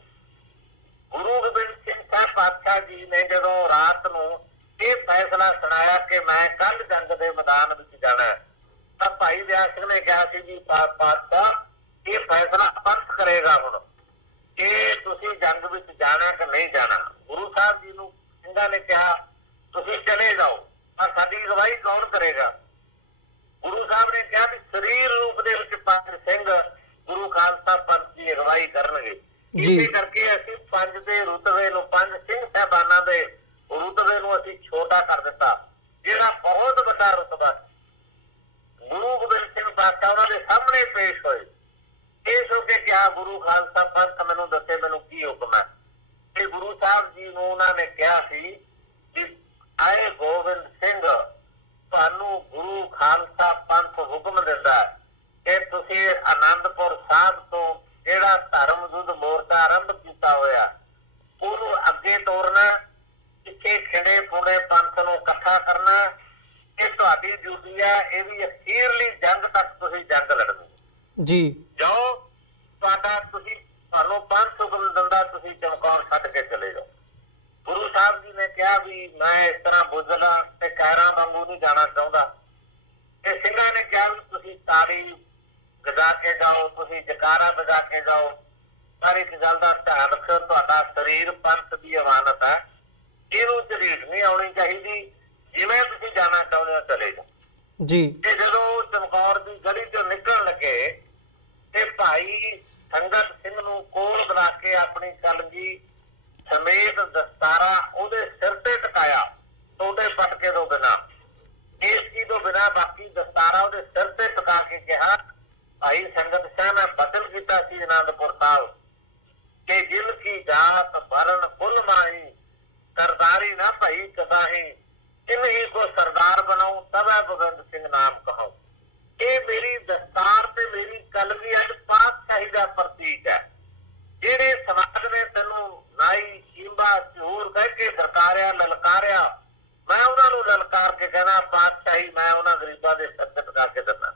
ਗੁਰੂ ਗੋਬਿੰਦ ਸਿੰਘ ਸਾਹਿਬ ਪਾਤਸ਼ਾਹ ਜੀ ਨੇ ਜਦੋਂ ਰਾਤ ਨੂੰ ਇਹ ਫੈਸਲਾ ਸੁਣਾਇਆ ਕਿ ਮੈਂ ਕੱਲ ਜੰਗ ਦੇ ਮੈਦਾਨ ਵਿੱਚ ਜਾਣਾ, ਤਾਂ ਭਾਈ ਦਇਆ ਸਿੰਘ ਨੇ ਕਿਹਾ ਸੀ ਵੀ ਪਾਤਸ਼ਾਹ ਇਹ ਫੈਸਲਾ ਪੰਥ ਕਰੇਗਾ ਹੁਣ ਕਿ ਤੁਸੀਂ ਜੰਗ ਵਿੱਚ ਜਾਣਾ ਕਿ ਨਹੀਂ ਜਾਣਾ। ਗੁਰੂ ਸਾਹਿਬ ਜੀ ਨੂੰ ਸਿੰਘਾਂ ਨੇ ਕਿਹਾ ਤੁਸੀਂ ਚਲੇ ਜਾਓ, ਪਰ ਸਾਡੀ ਅਗਵਾਈ ਕੌਣ ਕਰੇਗਾ। ਗੁਰੂ ਸਾਹਿਬ ਨੇ ਕਿਹਾ ਵੀ ਸਰੀਰ ਰੂਪ ਦੇ ਵਿੱਚ ਪੰਜ ਸਿੰਘ ਗੁਰੂ ਖਾਲਸਾ ਪੰਥ ਦੀ ਅਗਵਾਈ ਕਰਨਗੇ। ਇਸੇ ਕਰਕੇ ਅਸੀਂ ਪੰਜ ਦੇ ਰੁਤਬੇ ਨੂੰ, ਪੰਜ ਸਿੰਘ ਸਾਹਿਬਾਨਾਂ ਦੇ ਰੁਤਬੇ ਨੂੰ ਅਸੀਂ ਛੋਟਾ ਕਰ ਦਿੱਤਾ, ਜਿਹੜਾ ਬਹੁਤ ਵੱਡਾ ਰੁਤਬਾ। ਗੁਰੂ ਗੋਬਿੰਦ ਸਿੰਘ ਪਾਤਸ਼ਾਹ ਉਹਨਾਂ ਦੇ ਸਾਹਮਣੇ ਪੇਸ਼ ਹੋਏ, ਪੇਸ਼ ਹੋ ਕੇ ਕਿਹਾ ਗੁਰੂ ਖਾਲਸਾ ਪੰਥ ਮੈਨੂੰ ਦੱਸੇ ਮੈਨੂੰ ਕੀ ਹੁਕਮ ਹੈ। ਤੇ ਗੁਰੂ ਸਾਹਿਬ ਜੀ ਨੂੰ ਉਹਨਾਂ ਨੇ ਕਿਹਾ ਸੀ ਕਿ ਆਏ ਗੋਬਿੰਦ ਸਿੰਘ, ਤੁਹਾਨੂੰ ਗੁਰੂ ਖਾਲਸਾ ਪੰਥ ਹੁਕਮ ਦਿੰਦਾ ਕਿ ਤੁਸੀਂ ਆਨੰਦਪੁਰ ਸਾਹਿਬ ਤੋਂ ਜਿਹੜਾ ਧਰਮ ਯੁੱਧ ਮੋਰਚਾ ਆਰੰਭ ਕੀਤਾ ਹੋਇਆ ਉਹਨੂੰ ਅੱਗੇ ਤੋਰਨਾ, ਪਿੱਛੇ ਖਿੰਡੇ ਪੁੰਡੇ ਪੰਥ ਨੂੰ ਇਕੱਠਾ ਕਰਨਾ। ਇਹ ਤੁਹਾਡੀ ਡਿਊਟੀ ਹੈ, ਇਹ ਵੀ ਅਖੀਰਲੀ ਜੰਗ ਤੱਕ ਤੁਸੀਂ ਜੰਗ ਲੜਨੀ ਜੀ। ਜੋ ਤੁਹਾਨੂੰ ਪੰਥ ਹੁਕਮ ਦਿੰਦਾ ਤੁਸੀਂ ਚਮਕੌਰ ਛੱਡ ਕੇ ਚਲੇ ਜਾਓ। ਗੁਰੂ ਸਾਹਿਬ ਜੀ ਨੇ ਕਿਹਾ ਵੀ ਮੈਂ ਇਸ ਤਰ੍ਹਾਂ ਬੁਜ਼ਲਾ ਤੇ ਕਹਿਰਾਂ ਵਾਂਗੂ ਨਹੀਂ ਜਾਣਾ ਚਾਹੁੰਦਾ। ਤੇ ਸਿੰਘਾਂ ਨੇ ਕਿਹਾ ਵੀ ਤੁਸੀਂ ਤਾੜੀ ਵਜਾ ਕੇ ਜਾਓ, ਤੁਸੀਂ ਜਕਾਰਾ ਵਜਾ ਕੇ ਜਾਓ, ਪਰ ਇੱਕ ਗੱਲ ਦਾ ਧਿਆਨ ਰੱਖੋ, ਤੁਹਾਡਾ ਸਰੀਰ ਪੰਥ ਦੀ ਅਮਾਨਤ ਹੈ, ਇਹਨੂੰ ਝਰੀਟ ਨਹੀਂ ਆਉਣੀ ਚਾਹੀਦੀ। ਜਿਵੇਂ ਤੁਸੀਂ ਜਾਣਾ ਚਾਹੁੰਦੇ ਹੋ ਚਲੇ ਜਾਓ ਜੀ। ਤੇ ਜਦੋਂ ਚਮਕੌਰ ਦੀ ਗਲੀ ਚੋਂ ਨਿਕਲਣ ਲੱਗੇ ਤੇ ਭਾਈ ਸੰਗਤ ਸਿੰਘ ਨੂੰ ਕੋਲ ਬਣਾ ਕੇ ਆਪਣੀ ਕਲਗੀ ਸਮੇਤ ਦਸਤਾਰਾ ਉਹਦੇ ਸਿਰ ਤੇ ਟਕਾਇਆ, ਟੋਟੇ ਪਟਕੇ ਤੋਂ ਬਿਨਾਂ, ਕੇਸਕੀ ਤੋਂ ਬਿਨਾਂ, ਬਾਕੀ ਦਸਤਾਰਾ ਉਹਦੇ ਸਿਰ ਤੇ ਟਕਾ ਕੇ ਕਿਹਾ ਭਾਈ ਸੰਗਤ ਸਿੰਘ ਨੇ ਬਦਲ ਕੀਤਾ ਸੀ ਅਨੰਦਪੁਰ ਸਾਹਿਬ ਕਿ ਜਿਲ ਕੀ ਜਾਤ ਵਰਨ ਕੁਲ ਮਾਹੀ, ਸਰਦਾਰੀ ਨਾ ਭਾਈ ਕਦਾਹੀ, ਇਨਹੀ ਕੋ ਸਰਦਾਰ ਬਣਾਉ ਤਬੈ ਗੋਬਿੰਦ ਸਿੰਘ ਨਾਮ ਕਹਾਉ। ਇਹ ਮੇਰੀ ਦਸਤਾਰ ਤੇ ਮੇਰੀ ਕਲਗੀ ਅੱਜ ਪਾਤਸ਼ਾਹੀ ਦਾ ਪ੍ਰਤੀਕ ਹੈ। ਜਿਹੜੇ ਸਮਾਜ ਨੇ ਤੈਨੂੰ ਨਾਈ ਚੀਂਬਾ ਝੂਰ ਕਹਿ ਕੇ ਸਰਕਾਰਿਆ ਲਲਕਾਰਿਆ, ਮੈਂ ਉਹਨਾਂ ਨੂੰ ਲਲਕਾਰ ਕੇ ਕਹਿਣਾ ਪਾਤਸ਼ਾਹੀ ਮੈਂ ਉਹਨਾਂ ਗਰੀਬਾਂ ਦੇ ਸਿਰ ਤੇ ਟਕਾ ਕੇ ਦਿੰਦਾ।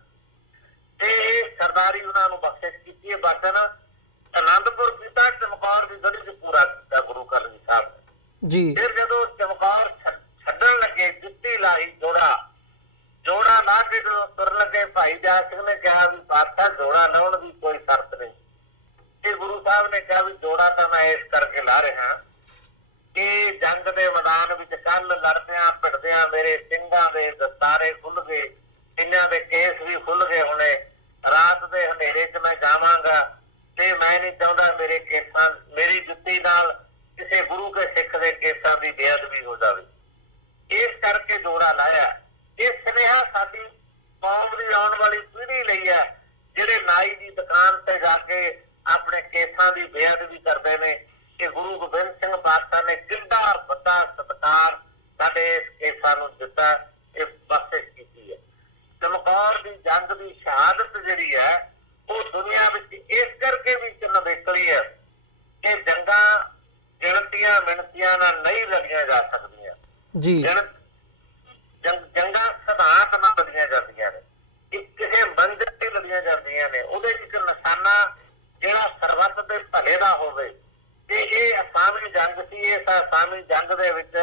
ਤੇ ਇਹ ਸਰਦਾਰੀ ਉਹਨਾਂ ਨੂੰ ਬਖਸ਼ਿਸ਼ ਕੀਤੀ ਹੈ। ਬਚਨ ਆਨੰਦਪੁਰ ਕੀਤਾ, ਚਮਕੌਰ ਦੀ ਗੜੀ ਚ ਪੂਰਾ ਕੀਤਾ ਗੁਰੂ ਕਲਗੀ ਸਾਹਿਬ ਜੀ। ਫਿਰ ਜਦੋਂ ਚਮਕੌਰ ਛੱਡਣ ਲੱਗੇ, ਜੁੱਤੀ ਲਾਈ, ਜੋੜਾ ਲਾ ਕੇ ਜਦੋਂ ਤੁਰਨ ਲੱਗੇ, ਭਾਈ ਦਇਆ ਸਿੰਘ ਨੇ ਕਿਹਾ ਵੀ ਪਾਤਸ਼ਾਹ ਜੋੜਾ ਲਾਉਣ ਦੀ ਕੋਈ ਸ਼ਰਤ ਨਹੀਂ। ਤੇ ਗੁਰੂ ਸਾਹਿਬ ਨੇ ਕਿਹਾ ਵੀ ਜੋੜਾ ਤਾਂ ਮੈਂ ਇਸ ਕਰਕੇ ਲਾ ਰਿਹਾ ਕਿ ਜੰਗ ਦੇ ਮੈਦਾਨ ਵਿੱਚ ਕੱਲ ਲੜਦਿਆਂ ਭਿੜਦਿਆਂ ਮੇਰੇ ਸਿੰਘਾਂ ਦੇ ਦਸਤਾਰੇ ਖੁੱਲ ਗਏ, ਇਹਨਾਂ ਦੇ ਕੇਸ ਵੀ ਖੁੱਲ ਗਏ ਹੋਣੇ, ਰਾਤ ਦੇ ਹਨੇਰੇ 'ਚ ਮੈਂ ਜਾਵਾਂਗਾ ਤੇ ਮੈਂ ਨਹੀਂ ਚਾਹੁੰਦਾ ਮੇਰੇ ਕੇਸਾਂ, ਮੇਰੀ ਜੁੱਤੀ ਨਾਲ ਕਿਸੇ ਗੁਰੂ ਕੇ ਸਿੱਖ ਦੇ ਕੇਸਾਂ ਦੀ ਬੇਅਦਬੀ ਹੋ ਜਾਵੇ। ਇਸ ਕਰਕੇ ਜੋੜਾ ਲਾਇਆ। ਇਹ ਸੁਨੇਹਾ ਸਾਡੀ ਕੌਮ ਦੀ ਆਉਣ ਵਾਲੀ ਪੀੜ੍ਹੀ ਲਈ ਹੈ, ਜਿਹੜੇ ਨਾਈ ਦੀ ਦੁਕਾਨ ਤੇ ਜਾ ਕੇ ਆਪਣੇ ਕੇਸਾਂ ਦੀ ਬੇਅਦਬੀ ਕਰਦੇ ਨੇ, ਕਿ ਗੁਰੂ ਗੋਬਿੰਦ ਸਿੰਘ ਪਾਤਸ਼ਾਹ ਨੇ ਕਿੰਨਾ ਵੱਡਾ ਸਤਿਕਾਰ ਸਾਡੇ ਇਸ ਕੇਸਾਂ ਨੂੰ ਦਿੱਤਾ, ਇਹ ਬਖਸ਼ਿਸ਼ ਕੀਤੀ ਹੈ। ਚਮਕੌਰ ਦੀ ਜੰਗ ਦੀ ਸ਼ਹਾਦਤ ਜਿਹੜੀ ਹੈ ਉਹ ਦੁਨੀਆ ਵਿੱਚ ਇਸ ਕਰਕੇ ਵੀ ਚਿੰਨ੍ਹ ਨਿਕਲੀ ਹੈ ਕਿ ਜੰਗਾਂ ਗਿਣਤੀਆਂ ਮਿਣਤੀਆਂ ਨਾਲ ਨਹੀਂ ਲੜੀਆਂ ਜਾ ਸਕਦੀਆਂ ਜੀ। ਜੰਗਾਂ ਸਿਧਾਂਤ ਨਾਲ ਲੜੀਆਂ ਜਾਂਦੀਆਂ ਨੇ, ਕਿਸੇ ਮੰਜ਼ਿਲ ਤੇ ਲੜੀਆਂ ਜਾਂਦੀਆਂ ਨੇ, ਉਹਦੇ ਚ ਇੱਕ ਨਿਸ਼ਾਨਾ ਜਿਹੜਾ ਸਰਬੱਤ ਦੇ ਭਲੇ ਦਾ ਹੋਵੇ। ਤੇ ਇਹ ਅਸਾਮੀ ਜੰਗ ਸੀ। ਇਸ ਅਸਾਮੀ ਜੰਗ ਦੇ ਵਿੱਚ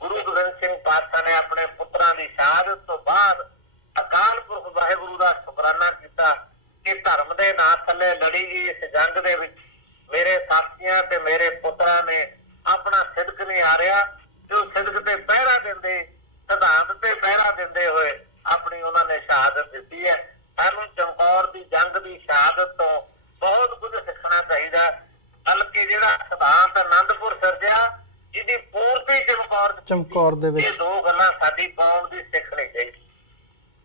ਗੁਰੂ ਗੋਬਿੰਦ ਸਿੰਘ ਪਾਤਸ਼ਾਹ ਨੇ ਆਪਣੇ ਪੁੱਤਰਾਂ ਦੀ ਸ਼ਹਾਦਤ ਤੋਂ ਬਾਅਦ ਅਕਾਲ ਪੁਰਖ ਵਾਹਿਗੁਰੂ ਦਾ ਸ਼ੁਕਰਾਨਾ ਕੀਤਾ ਕਿ ਧਰਮ ਦੇ ਨਾਂ ਥੱਲੇ ਲੜੀ ਗਈ ਇਸ ਜੰਗ ਦੇ ਵਿੱਚ ਮੇਰੇ ਸਾਥੀਆਂ ਤੇ ਮੇਰੇ ਪੁੱਤਰਾਂ ਨੇ ਆਪਣਾ ਸਿਦਕ ਨਹੀਂ ਹਾਰਿਆ ਤੇ ਉਹ ਸਿਦਕ ਤੇ ਪਹਿਰਾ ਦਿੰਦੇ, ਸਿਧਾਂਤ ਤੇ ਪਹਿਰਾ ਦਿੰਦੇ ਹੋਏ ਆਪਣੀ ਉਹਨਾਂ ਨੇ ਸ਼ਹਾਦਤ ਦਿੱਤੀ ਹੈ। ਸਾਨੂੰ ਚਮਕੌਰ ਦੀ ਜੰਗ ਦੀ ਸ਼ਹਾਦਤ ਤੋਂ ਬਹੁਤ ਕੁਝ ਸਿੱਖਣਾ ਚਾਹੀਦਾ, ਬਲਕਿ ਜਿਹੜਾ ਸਿਧਾਂਤ ਆਨੰਦਪੁਰ ਸਿਰਜਿਆ ਜਿਹਦੀ ਪੂਰਤੀ ਚਮਕੌਰ ਦੇ ਵਿੱਚ, ਇਹ ਦੋ ਗੱਲਾਂ ਸਾਡੀ ਕੌਮ ਦੀ ਸਿੱਖਣੀ ਚਾਹੀਦੀ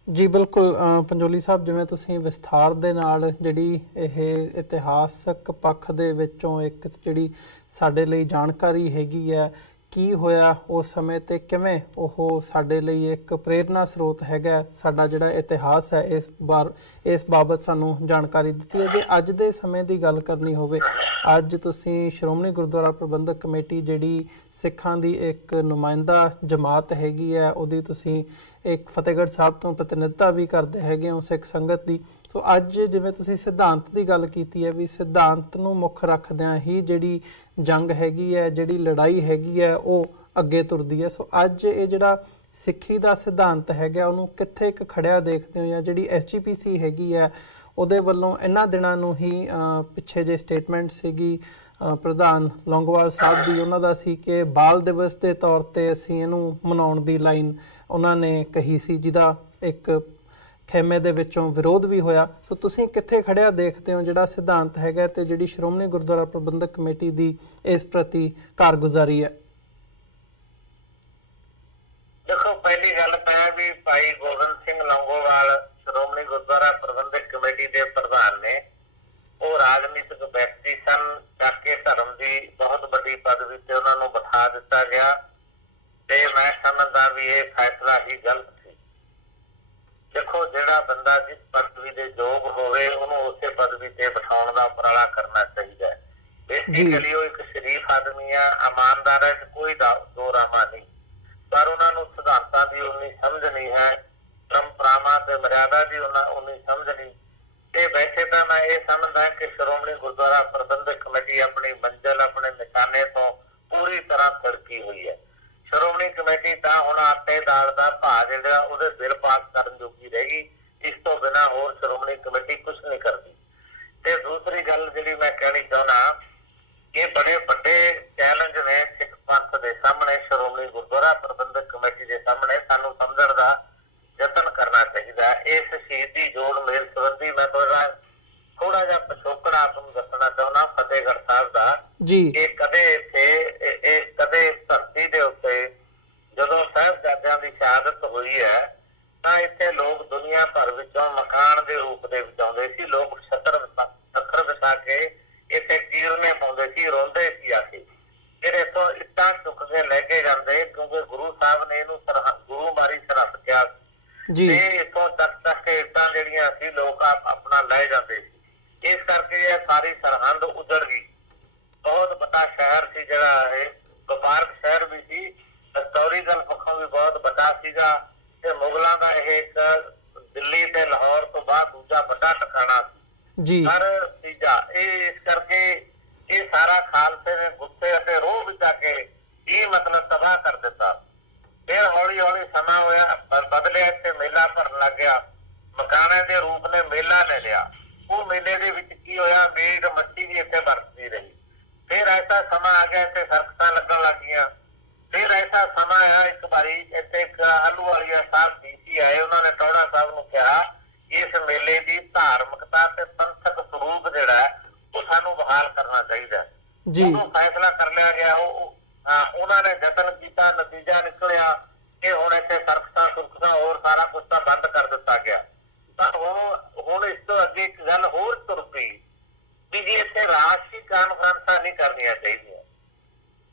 ਜੀ। ਬਿਲਕੁਲ ਪੰਜੋਲੀ ਸਾਹਿਬ, ਜਿਵੇਂ ਤੁਸੀਂ ਵਿਸਥਾਰ ਦੇ ਨਾਲ ਜਿਹੜੀ ਇਹ ਇਤਿਹਾਸਕ ਪੱਖ ਦੇ ਵਿੱਚੋਂ ਇੱਕ ਜਿਹੜੀ ਸਾਡੇ ਲਈ ਜਾਣਕਾਰੀ ਹੈਗੀ ਹੈ ਕੀ ਹੋਇਆ ਉਸ ਸਮੇਂ ਤੇ ਕਿਵੇਂ ਉਹ ਸਾਡੇ ਲਈ ਇੱਕ ਪ੍ਰੇਰਨਾ ਸਰੋਤ ਹੈਗਾ। ਸਾਡਾ ਜਿਹੜਾ ਇਤਿਹਾਸ ਹੈ ਇਸ ਬਾਬਤ ਸਾਨੂੰ ਜਾਣਕਾਰੀ ਦਿੱਤੀ ਹੈ। ਜੇ ਅੱਜ ਦੇ ਸਮੇਂ ਦੀ ਗੱਲ ਕਰਨੀ ਹੋਵੇ, ਅੱਜ ਤੁਸੀਂ ਸ਼੍ਰੋਮਣੀ ਗੁਰਦੁਆਰਾ ਪ੍ਰਬੰਧਕ ਕਮੇਟੀ ਜਿਹੜੀ ਸਿੱਖਾਂ ਦੀ ਇੱਕ ਨੁਮਾਇੰਦਾ ਜਮਾਤ ਹੈਗੀ ਹੈ, ਉਹਦੀ ਤੁਸੀਂ ਇੱਕ ਫਤਿਹਗੜ੍ਹ ਸਾਹਿਬ ਤੋਂ ਪ੍ਰਤੀਨਿਧਤਾ ਵੀ ਕਰਦੇ ਹੈਗੇ ਹੋ ਸਿੱਖ ਸੰਗਤ ਦੀ। ਸੋ ਅੱਜ ਜਿਵੇਂ ਤੁਸੀਂ ਸਿਧਾਂਤ ਦੀ ਗੱਲ ਕੀਤੀ ਹੈ ਵੀ ਸਿਧਾਂਤ ਨੂੰ ਮੁੱਖ ਰੱਖਦਿਆਂ ਹੀ ਜਿਹੜੀ ਜੰਗ ਹੈਗੀ ਹੈ, ਜਿਹੜੀ ਲੜਾਈ ਹੈਗੀ ਹੈ, ਉਹ ਅੱਗੇ ਤੁਰਦੀ ਹੈ। ਸੋ ਅੱਜ ਇਹ ਜਿਹੜਾ ਸਿੱਖੀ ਦਾ ਸਿਧਾਂਤ ਹੈਗਾ ਉਹਨੂੰ ਕਿੱਥੇ ਇੱਕ ਖੜਿਆ ਦੇਖਦੇ ਹੋ, ਜਾਂ ਜਿਹੜੀ SGPC ਹੈਗੀ ਹੈ ਉਹਦੇ ਵੱਲੋਂ ਇਹਨਾਂ ਦਿਨਾਂ ਨੂੰ ਹੀ ਪਿੱਛੇ ਜੇ ਸਟੇਟਮੈਂਟ ਸੀਗੀ ਪ੍ਰਧਾਨ ਲੌਂਗੋਵਾਲ ਸਾਹਿਬ ਦੀ, ਉਹਨਾਂ ਦਾ ਸੀ ਕਿ ਬਾਲ ਦਿਵਸ ਦੇ ਤੌਰ ਤੇ ਅਸੀਂ ਇਹਨੂੰ ਮਨਾਉਣ ਦੀ ਲਾਈਨ ਉਹਨਾਂ ਨੇ ਕਹੀ ਸੀ, ਜਿਹਦਾ ਇੱਕ ਖੇਮੇ ਦੇ ਵਿੱਚੋਂ ਵਿਰੋਧ ਵੀ ਹੋਇਆ। ਸੋ ਤੁਸੀਂ ਕਿੱਥੇ ਖੜਿਆ ਦੇਖਦੇ ਹੋ ਜਿਹੜਾ ਸਿਧਾਂਤ ਹੈਗਾ ਤੇ ਜਿਹੜੀ ਸ਼੍ਰੋਮਣੀ ਗੁਰਦੁਆਰਾ ਪ੍ਰਬੰਧਕ ਕਮੇਟੀ ਦੀ ਇਸ ਪ੍ਰਤੀ ਕਾਰਗੁਜ਼ਾਰੀ ਹੈ? ਦੇਖੋ, ਪਹਿਲੀ ਗੱਲ ਤਾਂ ਵੀ ਭਾਈ ਗੋਬਿੰਦ ਸਿੰਘ ਲੌਂਗੋਵਾਲ ਸ਼੍ਰੋਮਣੀ ਗੁਰਦੁਆਰਾ ਪ੍ਰਬੰਧਕ ਕਮੇਟੀ ਦੇ ਪ੍ਰਧਾਨ ਨੇ। ਉਹ ਰਾਜਨੀਤਿਕ ਵਿਅਕਤੀ ਸਨ, ਚੱਕ ਕੇ ਧਰਮ ਦੀ ਬਹੁਤ ਵੱਡੀ ਪਦਵੀ ਤੇ ਉਹਨਾਂ ਨੂੰ ਬਿਠਾ ਦਿੱਤਾ ਗਿਆ ਤੇ ਮੈਂ ਸਮਝਦਾ ਵੀ ਇਹ ਫੈਸਲਾ ਹੀ ਗਲਤ ਸੀ। ਦੇਖੋ, ਜਿਹੜਾ ਬੰਦਾ ਜਿਸ ਪਦਵੀ ਦੇ ਯੋਗ ਹੋਵੇ ਉਹਨੂੰ ਉਸੇ ਪਦਵੀ ਤੇ ਬਿਠਾਉਣ ਦਾ ਉਪਰਾਲਾ ਕਰਨਾ ਚਾਹੀਦਾ ਹੈ। ਬੇਸਿਕਲੀ ਉਹ ਇੱਕ ਸ਼ਰੀਫ ਆਦਮੀ ਆ, ਇਮਾਨਦਾਰ ਹੈ, ਕੋਈ ਦੋ ਰਾਮਾ ਨਹੀਂ, ਪਰ ਉਹਨਾਂ ਨੂੰ ਸਿਧਾਂਤਾਂ ਦੀ ਉਨੀ ਸਮਝ ਨਹੀਂ ਹੈ, ਪਰੰਪਰਾਵਾਂ ਤੇ ਮਰਿਆਦਾ ਦੀ ਉਨੀ ਸਮਝ ਨਹੀਂ। ਤੇ ਵੈਸੇ ਤਾਂ ਮੈਂ ਇਹ ਸਮਝਦਾ ਕਿ ਸ਼੍ਰੋਮਣੀ ਗੁਰਦੁਆਰਾ ਪ੍ਰਬੰਧਕ ਕਮੇਟੀ ਆਪਣੀ ਮੰਜ਼ਿਲ, ਆਪਣੇ ਨਿਸ਼ਾਨੇ ਤੋਂ ਪੂਰੀ ਤਰ੍ਹਾਂ ਤਿੜਕੀ ਹੋਈ ਹੈ। ਸ਼੍ਰੋਮਣੀ ਕਮੇਟੀ ਤਾਂ ਹੁਣ ਆਟੇ ਦਾਲ ਦਾ ਭਾਅ ਜਿਹੜਾ ਉਹਦੇ ਬਿੱਲ ਪਾਸ ਕਰਨ ਜੋਗੀ ਰਹਿ ਗਈ। ਇਸ ਤੋਂ ਬਿਨਾਂ ਹੋਰ ਸ਼੍ਰੋਮਣੀ ਕਮੇਟੀ ਕੁਛ ਨਹੀਂ ਕਰਦੀ। ਤੇ ਦੂਸਰੀ ਗੱਲ ਜਿਹੜੀ ਮੈਂ ਕਹਿਣੀ ਚਾਹੁੰਦਾ, ਇਹ ਬੜੇ ਵੱਡੇ ਚੈਲੰਜ ਨੇ ਸਿੱਖ ਪੰਥ ਦੇ ਸਾਹਮਣੇ, ਸ਼੍ਰੋਮਣੀ ਗੁਰਦੁਆਰਾ ਪ੍ਰਬੰਧਕ ਕਮੇਟੀ ਦੇ ਸਾਹਮਣੇ। ਸਾਨੂੰ ਸਮਝਣ ਦਾ ਯਤਨ ਕਰਨਾ ਚਾਹੀਦਾ। ਇਸ ਸ਼ਹੀਦੀ ਜੋੜ ਮੇਲ ਸੰਬੰਧੀ ਮੈਂ ਥੋੜਾ ਜਿਹਾ ਪਿਛੋਕੜਾ ਤੁਹਾਨੂੰ ਦੱਸਣਾ ਚਾਹੁੰਦਾ ਫਤਿਹਗੜ੍ਹ ਸਾਹਿਬ ਦਾ। ਇਹ ਕਦੇ ਧਰਤੀ ਦੇ ਉੱਤੇ ਜਦੋਂ ਸਾਹਿਬਜ਼ਾਦਿਆਂ ਦੀ ਸ਼ਹਾਦਤ ਹੋਈ ਹੈ ਤਾਂ ਇੱਥੇ ਲੋਕ ਦੁਨੀਆ ਭਰ ਵਿੱਚੋਂ ਮਕਾਨ ਦੇ ਰੂਪ ਦੇ ਵਿੱਚ ਆਉਂਦੇ ਸੀ। ਲੋਕ ਅੱਖਰ ਵਿਛਾ ਕੇ ਇੱਥੇ ਕੀਰਨੇ ਪਾਉਂਦੇ ਸੀ, ਰੋਂਦੇ ਸੀ ਆ ਕੇ। ਫਿਰ ਇੱਥੋਂ ਇੱਟਾਂ ਚੁੱਕ ਕੇ ਲੈ ਕੇ ਜਾਂਦੇ, ਕਿਉਂਕਿ ਗੁਰੂ ਸਾਹਿਬ ਨੇ ਇਹਨੂੰ ਗੁਰੂ ਮਾਰੀ ਸਰਹੱਦ ਕਿਹਾ ਤੇ ਇੱਥੋਂ ਤੱਕ ਕੇ ਇੱਟਾਂ ਜਿਹੜੀਆਂ ਸੀ ਲੋਕ ਆਪਣਾ ਲੈ ਜਾਂਦੇ ਸੀ। ਇਸ ਕਰਕੇ ਇਹ ਸਾਰੀ ਸਰਹੰਦ ਉਜੜ ਗਈ। ਬਹੁਤ ਵੱਡਾ ਸ਼ਹਿਰ ਸੀ ਜਿਹੜਾ ਇਹ, ਵਪਾਰਕ ਸ਼ਹਿਰ ਵੀ ਸੀ, ਹਿਸਟੋਰੀਕਲ ਪੱਖੋਂ ਵੀ ਬਹੁਤ ਵੱਡਾ ਸੀਗਾ ਤੇ ਮੁਗਲਾਂ ਦਾ ਇਹ ਇੱਕ ਦਿੱਲੀ ਤੇ ਲਾਹੌਰ ਤੋਂ ਬਾਅਦ ਦੂਜਾ ਵੱਡਾ ਟਿਕਾਣਾ ਸੀ। ਹਰ ਤੀਜਾ ਇਸ ਕਰਕੇ ਇਹ ਸਾਰਾ ਖਾਲਸੇ ਨੇ ਗੁੱਸੇ ਅਤੇ ਰੋਹ ਵਿੱਚ ਆ ਕੇ ਇਹ ਮਤਲਬ ਤਬਾਹ ਕਰ ਦਿੱਤਾ। ਫਿਰ ਹੌਲੀ ਹੌਲੀ ਸਮਾਂ ਹੋਇਆ, ਬਦਲਿਆ, ਇੱਥੇ ਮੇਲਾ ਭਰਨ ਲੱਗ ਗਿਆ। ਮਕਾਨੇ ਦੇ ਰੂਪ ਨੇ ਮੇਲਾ ਲੈ ਲਿਆ। ਉਹ ਮੇਲੇ ਦੇ ਵਿੱਚ ਕੀ ਹੋਇਆ, ਮੀਟ ਮੱਛੀ ਵੀ ਇੱਥੇ ਵਰਤਦੀ ਰਹੀ। ਫਿਰ ਐਸਾ ਸਮਾਂ ਆ ਗਿਆ ਇੱਥੇ ਸਰਕਸਾਂ ਲੱਗਣ ਲੱਗ ਗਈਆਂ। ਫਿਰ ਐਸਾ ਸਮਾਂ ਆਇਆ, ਇੱਕ ਵਾਰੀ ਇੱਥੇ ਇੱਕ ਆਹਲੂਵਾਲੀਆ ਸਾਹਿਬ DC ਆਏ, ਉਹਨਾਂ ਨੇ ਟੌਹੜਾ ਸਾਹਿਬ ਨੂੰ ਕਿਹਾ ਇਸ ਮੇਲੇ ਦੀ ਧਾਰਮਿਕਤਾ ਤੇ ਪੰਥਕ ਸਰੂਪ ਜਿਹੜਾ ਉਹ ਸਾਨੂੰ ਬਹਾਲ ਕਰਨਾ ਚਾਹੀਦਾ। ਉਹ ਫੈਸਲਾ ਕਰ ਲਿਆ ਗਿਆ। ਉਹਨਾਂ ਨੇ ਯਤਨ ਕੀਤਾ, ਨਤੀਜਾ ਨਿਕਲਿਆ ਕਿ ਹੁਣ ਇੱਥੇ ਸਰਕਸਾਂ ਹੋਰ ਸਾਰਾ ਕੁਛ ਤਾਂ ਬੰਦ ਕਰ ਦਿੱਤਾ ਗਿਆ। ਪਰ ਹੁਣ ਇਸ ਤੋਂ ਅੱਗੇ ਇੱਕ ਗੱਲ ਹੋਰ ਤੁਰ ਪਈ ਵੀ ਜੀ ਇੱਥੇ ਰਾਸ਼ਟਰੀ ਕਾਨਫਰੰਸਾਂ ਨਹੀਂ ਕਰਨੀਆਂ ਚਾਹੀਦੀਆਂ।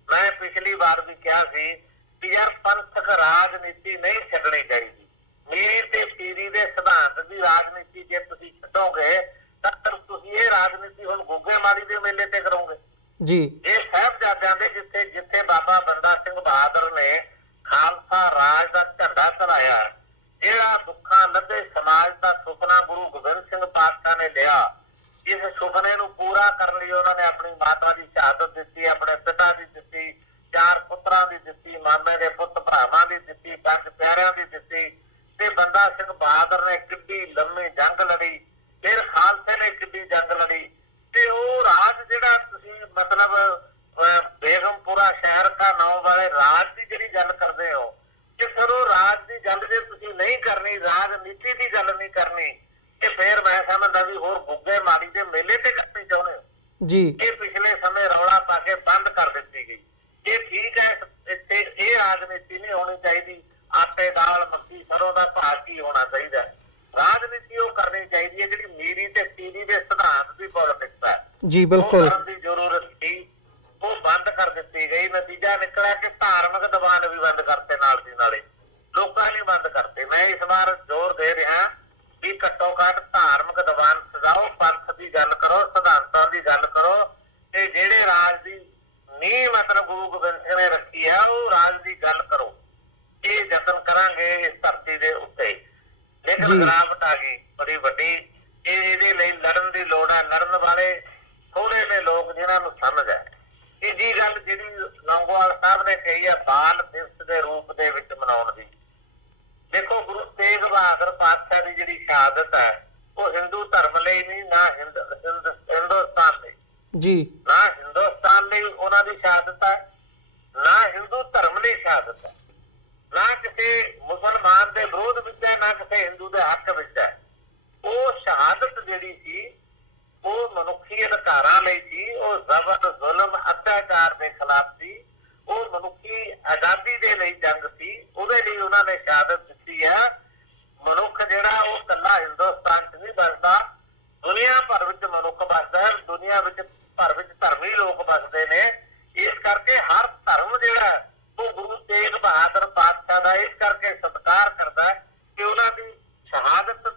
ਮੈਂ ਪਿਛਲੀ ਵਾਰ ਵੀ ਕਿਹਾ ਸੀ ਵੀ ਯਾਰ ਪੰਥਕ ਰਾਜਨੀਤੀ ਨਹੀਂ ਛੱਡਣੀ ਚਾਹੀਦੀ। ਮੀਰ ਤੇ ਪੀਰੀ ਦੇ ਸਿਧਾਂਤ ਦੀ ਰਾਜਨੀਤੀ ਜੇ ਤੁਸੀਂ ਛੱਡੋਗੇ ਤਾਂ ਤੁਸੀਂ ਇਹ ਰਾਜਨੀਤੀ ਹੁਣ ਗੁੱਗੇ ਮਾਰੀ ਦੇ ਮੇਲੇ ਤੇ ਕਰੋਗੇ। ਇਹ ਸਾਹਿਬਜ਼ਾਦਿਆਂ ਦੇ ਜਿੱਥੇ ਬਾਬਾ ਬੰਦਾ ਸਿੰਘ ਬਹਾਦਰ ਨੇ ਖਾਲਸਾ ਰਾਜ ਦਾ ਝੰਡਾ ਚਲਾਇਆ, ਜਿਹੜਾ ਦੁੱਖਾਂ ਲੱਦੇ ਸਮਾਜ ਦਾ ਸੁਪਨਾ ਗੁਰੂ ਗੋਬਿੰਦ ਸਿੰਘ ਪਾਤਸ਼ਾਹ ਨੇ ਲਿਆ, ਇਸ ਸੁਪਨੇ ਨੂੰ ਪੂਰਾ ਕਰਨ ਲਈ ਉਹਨਾਂ ਨੇ ਆਪਣੀ ਮਾਤਾ ਦੀ ਸ਼ਹਾਦਤ ਦਿੱਤੀ, ਆਪਣੇ ਪਿਤਾ ਦੀ ਦਿੱਤੀ, 4 ਪੁੱਤਰਾਂ ਦੀ ਦਿੱਤੀ, ਮਾਮੇ ਦੇ ਪੁੱਤ ਭਰਾਵਾਂ ਦੀ ਦਿੱਤੀ, 5 ਪਿਆਰਿਆਂ ਦੀ ਦਿੱਤੀ। ਤੇ ਬੰਦਾ ਸਿੰਘ ਬਹਾਦਰ ਨੇ ਕਿੱਡੀ ਲੰਮੀ ਜੰਗ ਲੜੀ, ਫਿਰ ਖਾਲਸੇ ਨੇ ਕਿੱਡੀ ਜੰਗ ਲੜੀ। ਤੇ ਉਹ ਰਾਜ ਜਿਹੜਾ ਤੁਸੀਂ ਮਤਲਬ ਬੇਗਮਪੁਰਾ ਸ਼ਹਿਰ ਦਾ ਨਾਮ ਵਾਲੇ ਰਾਜ ਦੀ ਜਿਹੜੀ ਗੱਲ ਕਰਦੇ ਹੋ, ਕਿ ਫਿਰ ਉਹ ਰਾਜ ਦੀ ਗੱਲ ਜੇ ਤੁਸੀਂ ਨਹੀਂ ਕਰਨੀ, ਰਾਜਨੀਤੀ ਦੀ ਗੱਲ ਨਹੀਂ ਕਰਨੀ, ਤੇ ਫਿਰ ਮੈਂ ਸਮਝਦਾ ਵੀ ਹੋਰ ਗੁੱਗੇ ਮਾਰੀ ਦੇ ਮੇਲੇ ਤੇ ਕਰਨੀ ਚਾਹੁੰਦੇ ਹੋ। ਇਹ ਪਿਛਲੇ ਸਮੇਂ ਰੌਲਾ ਪਾ ਕੇ ਬੰਦ ਕਰ ਦਿੱਤੀ ਗਈ। ਇਹ ਠੀਕ ਹੈ, ਇੱਥੇ ਇਹ ਰਾਜਨੀਤੀ ਨਹੀਂ ਹੋਣੀ ਚਾਹੀਦੀ। ਆਟੇ ਦਾਲ ਮੱਕੀ ਸਰੋਂ ਦਾ ਭਾਅ ਕੀ ਹੋਣਾ ਚਾਹੀਦਾ। ਰਾਜਨੀਤੀ ਉਹ ਕਰਨੀ ਚਾਹੀਦੀ ਹੈ ਜਿਹੜੀ ਮੀਰੀ ਤੇ ਪੀਰੀ ਦੇ ਸਿਧਾਂਤ ਦੀ ਪੋਲਿਟਿਕਸ ਹੈ। ਕਰਨ ਦੀ ਜ਼ਰੂਰਤ ਸੀ, ਉਹ ਬੰਦ ਕਰ ਦਿੱਤੀ ਗਈ। ਨਤੀਜਾ ਨਿਕਲ ਨਿਕਲਿਆ ਕਿ ਧਾਰਮਿਕ ਦਬਾਅ ਵੀ ਬੰਦ ਕਰਤੇ, ਨਾਲ ਦੀ ਨਾਲੇ ਲੋਕਾਂ ਨੇ ਬੰਦ ਕਰਤੇ। ਮੈਂ ਇਸ ਵਾਰ ਜ਼ੋਰ ਦੇ ਰਿਹਾ ਵੀ ਘੱਟੋ ਘੱਟ ਧਾਰਮਿਕ ਦਬਾਅ ਸਜਾਓ, ਪੰਥ ਦੀ ਗੱਲ ਕਰੋ, ਸਿਧਾਂਤਾਂ ਦੀ ਗੱਲ ਕਰੋ, ਤੇ ਜਿਹੜੇ ਰਾਜ ਦੀ ਨੀਂਹ ਮਤਲਬ ਗੁਰੂ ਗੋਬਿੰਦ ਸਿੰਘ ਨੇ ਰੱਖੀ ਹੈ ਉਹ ਰਾਜ ਦੀ ਗੱਲ ਕਰੋ। ਇਹ ਯਤਨ ਕਰਾਂਗੇ ਇਸ ਧਰਤੀ ਦੇ ਉੱਤੇ। ਲੇਕਿਨ ਗਿਰਾਵਟ ਆ ਗਈ ਬੜੀ ਵੱਡੀ, ਇਹਦੇ ਲਈ ਲੜਨ ਦੀ ਲੋੜ ਹੈ। ਲੜਨ ਵਾਲੇ ਥੋੜੇ ਨੇ ਲੋਕ ਜਿਨ੍ਹਾਂ ਨੂੰ ਸਮਝ ਹੈ। ਤੀਜੀ ਗੱਲ ਜਿਹੜੀ ਲੌਂਗੋਵਾਲ ਸਾਹਿਬ ਨੇ ਕਹੀ ਹੈ ਬਾਲ ਦਿਵਸ ਦੇ ਰੂਪ ਦੇ ਵਿੱਚ ਮਨਾਉਣ ਦੀ। ਦੇਖੋ ਗੁਰੂ ਤੇਗ ਬਹਾਦਰ ਪਾਤਸ਼ਾਹ ਦੀ ਜਿਹੜੀ ਸ਼ਹਾਦਤ ਹੈ ਉਹ ਹਿੰਦੂ ਧਰਮ ਲਈ ਨਹੀਂ, ਨਾ ਹਿੰਦੁਸਤਾਨ ਲਈ ਜੀ, ਨਾ ਹਿੰਦੁਸਤਾਨ ਲਈ ਉਹਨਾਂ ਦੀ ਸ਼ਹਾਦਤ ਹੈ, ਨਾ ਹਿੰਦੂ ਧਰਮ ਲਈ ਸ਼ਹਾਦਤ ਹੈ, ਨਾ ਕਿਸੇ ਮੁਸਲਮਾਨ ਦੇ ਵਿਰੋਧ ਵਿੱਚ ਹੈ, ਨਾ ਕਿਸੇ ਹਿੰਦੂ ਦੇ ਹੱਕ ਵਿੱਚ ਹੈ। ਉਹ ਸ਼ਹਾਦਤ ਜਿਹੜੀ ਸੀ ਉਹ ਮਨੁੱਖੀ ਅਧਿਕਾਰਾਂ ਲਈ ਸੀ, ਉਹ ਜ਼ਬਰ ਜ਼ੁਲਮ ਅਤਿਆਚਾਰ ਦੇ ਖਿਲਾਫ ਸੀ, ਉਹ ਮਨੁੱਖੀ ਆਜ਼ਾਦੀ ਦੇ ਲਈ ਜੰਗ ਸੀ। ਉਹਦੇ ਲਈ ਉਹਨਾਂ ਨੇ ਸ਼ਹਾਦਤ ਦਿੱਤੀ ਹੈ। ਮਨੁੱਖ ਜਿਹੜਾ ਉਹ ਇਕੱਲਾ ਹਿੰਦੁਸਤਾਨ 'ਚ ਨਹੀਂ ਵੱਸਦਾ, ਦੁਨੀਆ ਭਰ ਵਿੱਚ ਮਨੁੱਖ ਵੱਸਦਾ ਹੈ। ਦੁਨੀਆ ਵਿੱਚ ਭਰ ਵਿੱਚ ਧਰਮੀ ਲੋਕ ਵੱਸਦੇ ਨੇ। ਇਸ ਕਰਕੇ ਹਰ ਧਰਮ ਜਿਹੜਾ ਉਹ ਗੁਰੂ ਤੇਗ ਬਹਾਦਰ ਪਾਤਸ਼ਾਹ ਦਾ ਇਸ ਕਰਕੇ ਸਤਿਕਾਰ ਕਰਦਾ ਕਿ ਉਹਨਾਂ ਦੀ ਸ਼ਹਾਦਤ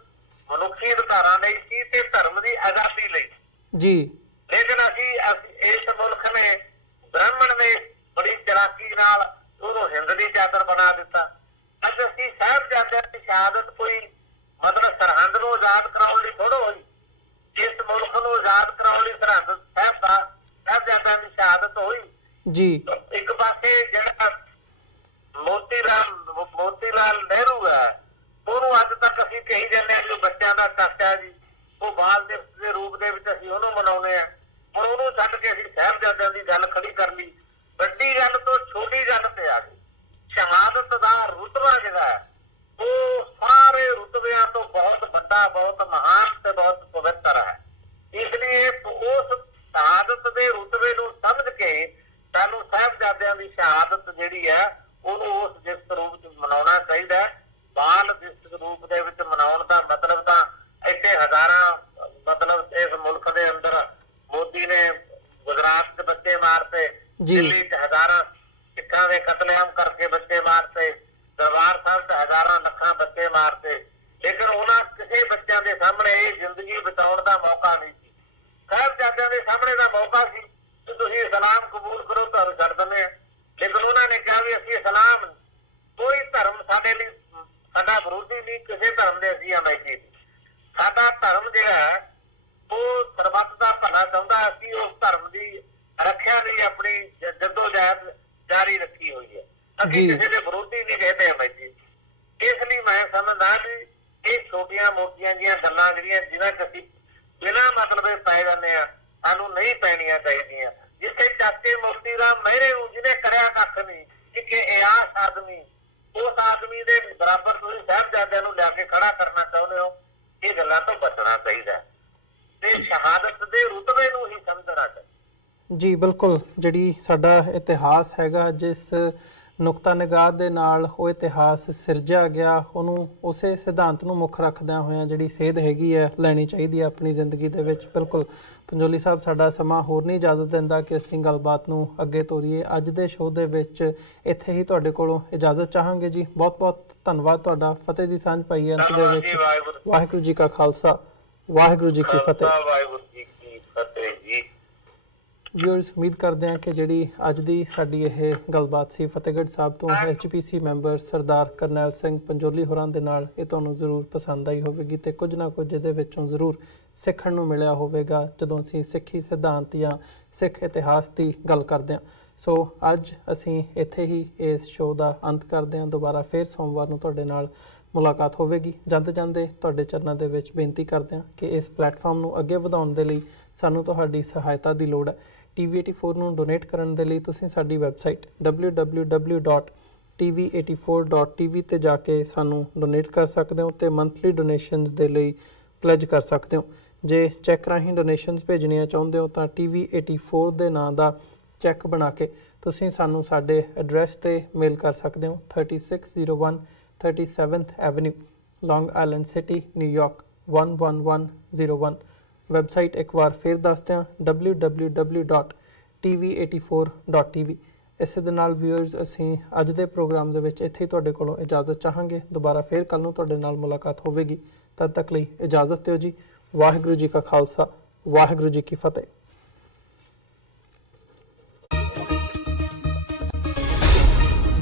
ਮਨੁੱਖੀ ਅਧਿਕਾਰਾਂ ਲਈ ਸੀ ਤੇ ਧਰਮ ਦੀ ਆਜ਼ਾਦੀ ਲਈ ਜੀ। ਲੇਕਿਨ ਅਸੀਂ ਇਸ ਮੁਲਕ ਨੇ ਬ੍ਰਾਹਮਣ ਨੇ ਬੜੀ ਚਲਾਕੀ ਨਾਲ ਉਹਨੂੰ ਹਿੰਦ ਦੀ ਚਾਦਰ ਬਣਾ ਦਿੱਤਾ। ਅੱਜ ਅਸੀਂ ਸਾਹਿਬਜ਼ਾਦਿਆਂ ਦੀ ਸ਼ਹਾਦਤ ਕੋਈ ਮਤਲਬ ਸਰਹੰਦ ਨੂੰ ਆਜ਼ਾਦ ਕਰਾਉਣ ਲਈ ਥੋੜ੍ਹਾ ਹੋਈ। ਇਸ ਮੁਲਕ ਨੂੰ ਆਜ਼ਾਦ ਕਰਾਉਣ ਲਈ ਸਰਹੰਦ ਸਾਹਿਬਜ਼ਾਦਿਆਂ ਦੀ ਸ਼ਹਾਦਤ ਹੋਈ ਜੀ। ਇੱਕ ਪਾਸੇ ਜਿਹੜਾ ਮੋਤੀ ਲਾਲ ਨਹਿਰੂ ਹੈ ਉਹਨੂੰ ਅੱਜ ਤੱਕ ਅਸੀਂ ਕਹੀ ਜਾਂਦੇ ਹਾਂ ਕਿ ਬੱਚਿਆਂ ਦਾ ਚਾਚਾ ਜੀ, ਉਹ ਬਾਲ ਦਿਵਸ ਦੇ ਰੂਪ ਦੇ ਵਿੱਚ ਅਸੀਂ ਉਹਨੂੰ ਮਨਾਉਂਦੇ ਹਾਂ। ਹੁਣ ਉਹਨੂੰ ਛੱਡ ਕੇ ਅਸੀਂ ਸਾਹਿਬਜ਼ਾਦਿਆਂ ਦੀ ਗੱਲ ਖੜੀ ਕਰ ਲਈ। ਵੱਡੀ ਗੱਲ ਤੋਂ ਛੋਟੀ ਗੱਲ ਤੇ ਆ ਗਈ। ਸ਼ਹਾਦਤ ਦਾ ਰੁਤਬਾ ਜਿਹੜਾ ਹੈ ਉਹ ਸਾਰੇ ਰੁਤਬਿਆਂ ਤੋਂ ਬਹੁਤ ਵੱਡਾ, ਬਹੁਤ ਮਹਾਨ ਤੇ ਬਹੁਤ ਪਵਿੱਤਰ ਹੈ। ਇਸ ਲਈ ਉਸ ਸ਼ਹਾਦਤ ਦੇ ਰੁਤਬੇ ਨੂੰ ਸਮਝ ਕੇ ਸਾਨੂੰ ਸਾਹਿਬਜ਼ਾਦਿਆਂ ਦੀ ਸ਼ਹਾਦਤ ਜਿਹੜੀ ਹੈ ਉਹਨੂੰ ਉਸ ਦਿਵਸ ਰੂਪ ਚ ਮਨਾਉਣਾ ਚਾਹੀਦਾ ਹੈ। ਬਾਲ ਦਿਵਸ ਰੂਪ ਦੇ ਵਿੱਚ ਮਨਾਉਣ ਦਾ ਮਤਲਬ ਤਾਂ ਇੱਥੇ ਹਜ਼ਾਰਾਂ ਮਤਲਬ ਇਸ ਮੁਲਕ ਦੇ ਅੰਦਰ ਮੋਦੀ ਨੇ ਗੁਜਰਾਤ ਚ ਬੱਚੇ ਮਾਰਤੇ, ਦਿੱਲੀ ਚ ਹਜ਼ਾਰਾਂ ਸਿੱਖਾਂ ਦੇ ਕਤਲੇਆਮ ਕਰਕੇ ਬੱਚੇ ਮਾਰਤੇ, ਦਰਬਾਰ ਸਾਹਿਬ ਚ ਹਜ਼ਾਰਾਂ ਲੱਖਾਂ ਬੱਚੇ ਮਾਰਤੇ। ਲੇਕਿਨ ਉਹਨਾਂ ਕਿਸੇ ਬੱਚਿਆਂ ਦੇ ਸਾਹਮਣੇ ਇਹ ਜ਼ਿੰਦਗੀ ਬਿਤਾਉਣ ਦਾ ਮੌਕਾ ਨਹੀਂ ਸੀ। ਸਾਹਿਬਜ਼ਾਦਿਆਂ ਦੇ ਸਾਹਮਣੇ ਦਾ ਮੌਕਾ ਸੀ ਕਿ ਤੁਸੀਂ ਇਸਲਾਮ ਕਬੂਲ ਕਰੋ, ਤੁਹਾਨੂੰ ਛੱਡ ਦਿੰਦੇ ਆ। ਲੇਕਿਨ ਉਹਨਾਂ ਨੇ ਕਿਹਾ ਵੀ ਅਸੀਂ ਇਸਲਾਮ, ਕੋਈ ਧਰਮ ਸਾਡੇ ਲਈ ਸਾਡਾ ਵਿਰੋਧੀ ਨਹੀਂ, ਕਿਸੇ ਧਰਮ ਦੇ ਅਸੀਂ ਅਮੈਕੀ ਨਹੀਂ। ਸਾਡਾ ਧਰਮ ਜਿਹੜਾ ਉਹ ਸਰਬੱਤ ਦਾ ਭਲਾ ਚਾਹੁੰਦਾ। ਅਸੀਂ ਉਸ ਧਰਮ ਦੀ ਰੱਖਿਆ ਲਈ ਆਪਣੀ ਜੱਦੋਜਹਿਦ ਜਾਰੀ ਰੱਖੀ ਹੋਈ ਹੈ। ਅਸੀਂ ਕਿਸੇ ਦੇ ਵਿਰੋਧੀ ਨਹੀਂ, ਕਹਿੰਦੇ ਅਮੈਕੀ। ਇਸ ਲਈ ਮੈਂ ਸਮਝਦਾ ਵੀ ਇਹ ਛੋਟੀਆਂ ਮੋਟੀਆਂ ਜਿਹੀਆਂ ਗੱਲਾਂ ਜਿਹੜੀਆਂ ਜਿਹਨਾਂ ਚ ਅਸੀਂ ਬਿਨਾਂ ਮਤਲਬ ਪੈ ਜਾਂਦੇ ਆ, ਸਾਨੂੰ ਨਹੀਂ ਪੈਣੀਆਂ ਚਾਹੀਦੀਆਂ। ਜਿੱਥੇ ਚਾਚੇ ਮੋਤੀ ਰਾਮ ਮਹਿਰੇ ਨੂੰ ਜਿਹਨੇ ਕਰਿਆ ਕੱਖ ਨਹੀਂ, ਕਿ ਇਆਸ ਆਦਮੀ, ਉਸ ਆਦਮੀ ਦੇ ਬਰਾਬਰ ਤੁਸੀਂ ਸਾਹਿਬਜ਼ਾਦਿਆਂ ਨੂੰ ਲਿਆ ਕੇ ਖੜਾ ਕਰਨਾ ਚਾਹੁੰਦੇ ਹੋ। ਇਹ ਗੱਲਾਂ ਤੋਂ ਬਚਣਾ ਚਾਹੀਦਾ ਤੇ ਸ਼ਹਾਦਤ ਦੇ ਰੁਤਬੇ ਨੂੰ ਹੀ ਸਮਝਣਾ ਚਾਹੀਦਾ। ਜੀ ਬਿਲਕੁਲ। ਜਿਹੜੀ ਸਾਡਾ ਇਤਿਹਾਸ ਹੈਗਾ, ਜਿਸ ਨੁਕਤਾ ਨਿਗਾਹ ਦੇ ਨਾਲ ਉਹ ਇਤਿਹਾਸ ਸਿਰਜਿਆ ਗਿਆ, ਉਹਨੂੰ ਉਸੇ ਸਿਧਾਂਤ ਨੂੰ ਮੁੱਖ ਰੱਖਦਿਆਂ ਹੋਇਆਂ ਜਿਹੜੀ ਸੇਧ ਹੈਗੀ ਹੈ ਲੈਣੀ ਚਾਹੀਦੀ ਹੈ ਆਪਣੀ ਜ਼ਿੰਦਗੀ ਦੇ ਵਿੱਚ। ਬਿਲਕੁਲ ਪੰਜੋਲੀ ਸਾਹਿਬ, ਸਾਡਾ ਸਮਾਂ ਹੋਰ ਨਹੀਂ ਇਜਾਜ਼ਤ ਦਿੰਦਾ ਕਿ ਅਸੀਂ ਗੱਲਬਾਤ ਨੂੰ ਅੱਗੇ ਤੋਰੀਏ। ਅੱਜ ਦੇ ਸ਼ੋਅ ਦੇ ਵਿੱਚ ਇੱਥੇ ਹੀ ਤੁਹਾਡੇ ਕੋਲੋਂ ਇਜਾਜ਼ਤ ਚਾਹਾਂਗੇ ਜੀ। ਬਹੁਤ ਬਹੁਤ ਧੰਨਵਾਦ ਤੁਹਾਡਾ। ਫਤਿਹ ਦੀ ਸਾਂਝ ਪਾਈ ਹੈ ਅੰਤ ਦੇ ਵਿੱਚ। ਵਾਹਿਗੁਰੂ ਜੀ ਕਾ ਖਾਲਸਾ, ਵਾਹਿਗੁਰੂ ਜੀ ਕੀ ਫਤਿਹ। ਵਿਊਅਰਸ, ਉਮੀਦ ਕਰਦੇ ਹਾਂ ਕਿ ਜਿਹੜੀ ਅੱਜ ਦੀ ਸਾਡੀ ਇਹ ਗੱਲਬਾਤ ਸੀ ਫਤਿਹਗੜ੍ਹ ਸਾਹਿਬ ਤੋਂ SGPC ਮੈਂਬਰ ਸਰਦਾਰ ਕਰਨੈਲ ਸਿੰਘ ਪੰਜੋਲੀ ਹੋਰਾਂ ਦੇ ਨਾਲ, ਇਹ ਤੁਹਾਨੂੰ ਜ਼ਰੂਰ ਪਸੰਦ ਆਈ ਹੋਵੇਗੀ ਤੇ ਕੁਝ ਨਾ ਕੁਝ ਇਹਦੇ ਵਿੱਚੋਂ ਜ਼ਰੂਰ ਸਿੱਖਣ ਨੂੰ ਮਿਲਿਆ ਹੋਵੇਗਾ ਜਦੋਂ ਅਸੀਂ ਸਿੱਖੀ ਸਿਧਾਂਤ ਜਾਂ ਸਿੱਖ ਇਤਿਹਾਸ ਦੀ ਗੱਲ ਕਰਦੇ ਹਾਂ। ਸੋ ਅੱਜ ਅਸੀਂ ਇੱਥੇ ਹੀ ਇਸ ਸ਼ੋਅ ਦਾ ਅੰਤ ਕਰਦੇ ਹਾਂ। ਦੁਬਾਰਾ ਫਿਰ ਸੋਮਵਾਰ ਨੂੰ ਤੁਹਾਡੇ ਨਾਲ ਮੁਲਾਕਾਤ ਹੋਵੇਗੀ। ਜਾਂਦੇ ਜਾਂਦੇ ਤੁਹਾਡੇ ਚਰਨਾਂ ਦੇ ਵਿੱਚ ਬੇਨਤੀ ਕਰਦੇ ਹਾਂ ਕਿ ਇਸ ਪਲੇਟਫਾਰਮ ਨੂੰ ਅੱਗੇ ਵਧਾਉਣ ਦੇ ਲਈ ਸਾਨੂੰ ਤੁਹਾਡੀ ਸਹਾਇਤਾ ਦੀ ਲੋੜ ਹੈ। TV84 ਨੂੰ ਡੋਨੇਟ ਕਰਨ ਦੇ ਲਈ ਤੁਸੀਂ ਸਾਡੀ ਵੈਬਸਾਈਟ www.tv84.tv ਤੇ ਜਾ ਕੇ ਸਾਨੂੰ ਡੋਨੇਟ ਕਰ ਸਕਦੇ ਹੋ ਤੇ ਮੰਥਲੀ ਡੋਨੇਸ਼ਨਸ ਦੇ ਲਈ ਪਲੇਜ ਕਰ ਸਕਦੇ ਹੋ। ਜੇ ਚੈੱਕ ਰਾਹੀਂ ਡੋਨੇਸ਼ਨਸ ਭੇਜਣੀਆਂ ਚਾਹੁੰਦੇ ਹੋ ਤਾਂ TV84 ਦੇ ਨਾਂ ਦਾ ਚੈੱਕ ਬਣਾ ਕੇ ਤੁਸੀਂ ਸਾਨੂੰ ਸਾਡੇ ਐਡਰੈਸ ਤੇ ਮੇਲ ਕਰ ਸਕਦੇ ਹੋ। 3601 37th ਐਵਨਿਊ, ਲੌਂਗ ਆਈਲੈਂਡ ਸਿਟੀ, ਨਿਊਯਾਰਕ 11101। ਵੈਬਸਾਈਟ ਇੱਕ ਵਾਰ ਫਿਰ ਦੱਸਦੇ ਹਾਂ www.tv84.tv। ਇਸੇ ਦੇ ਨਾਲ ਵਿਊਅਰਸ ਅਸੀਂ ਅੱਜ ਦੇ ਪ੍ਰੋਗਰਾਮ ਦੇ ਵਿੱਚ ਇੱਥੇ ਹੀ ਤੁਹਾਡੇ ਕੋਲੋਂ ਇਜਾਜ਼ਤ ਚਾਹਾਂਗੇ। ਦੁਬਾਰਾ ਫੇਰ ਕੱਲ ਨੂੰ ਤੁਹਾਡੇ ਨਾਲ ਮੁਲਾਕਾਤ ਹੋਵੇਗੀ। ਤਦ ਤੱਕ ਲਈ ਇਜਾਜ਼ਤ ਦਿਓ ਜੀ। ਵਾਹਿਗੁਰੂ ਜੀ ਕਾ ਖਾਲਸਾ, ਵਾਹਿਗੁਰੂ ਜੀ ਕੀ ਫਤਿਹ।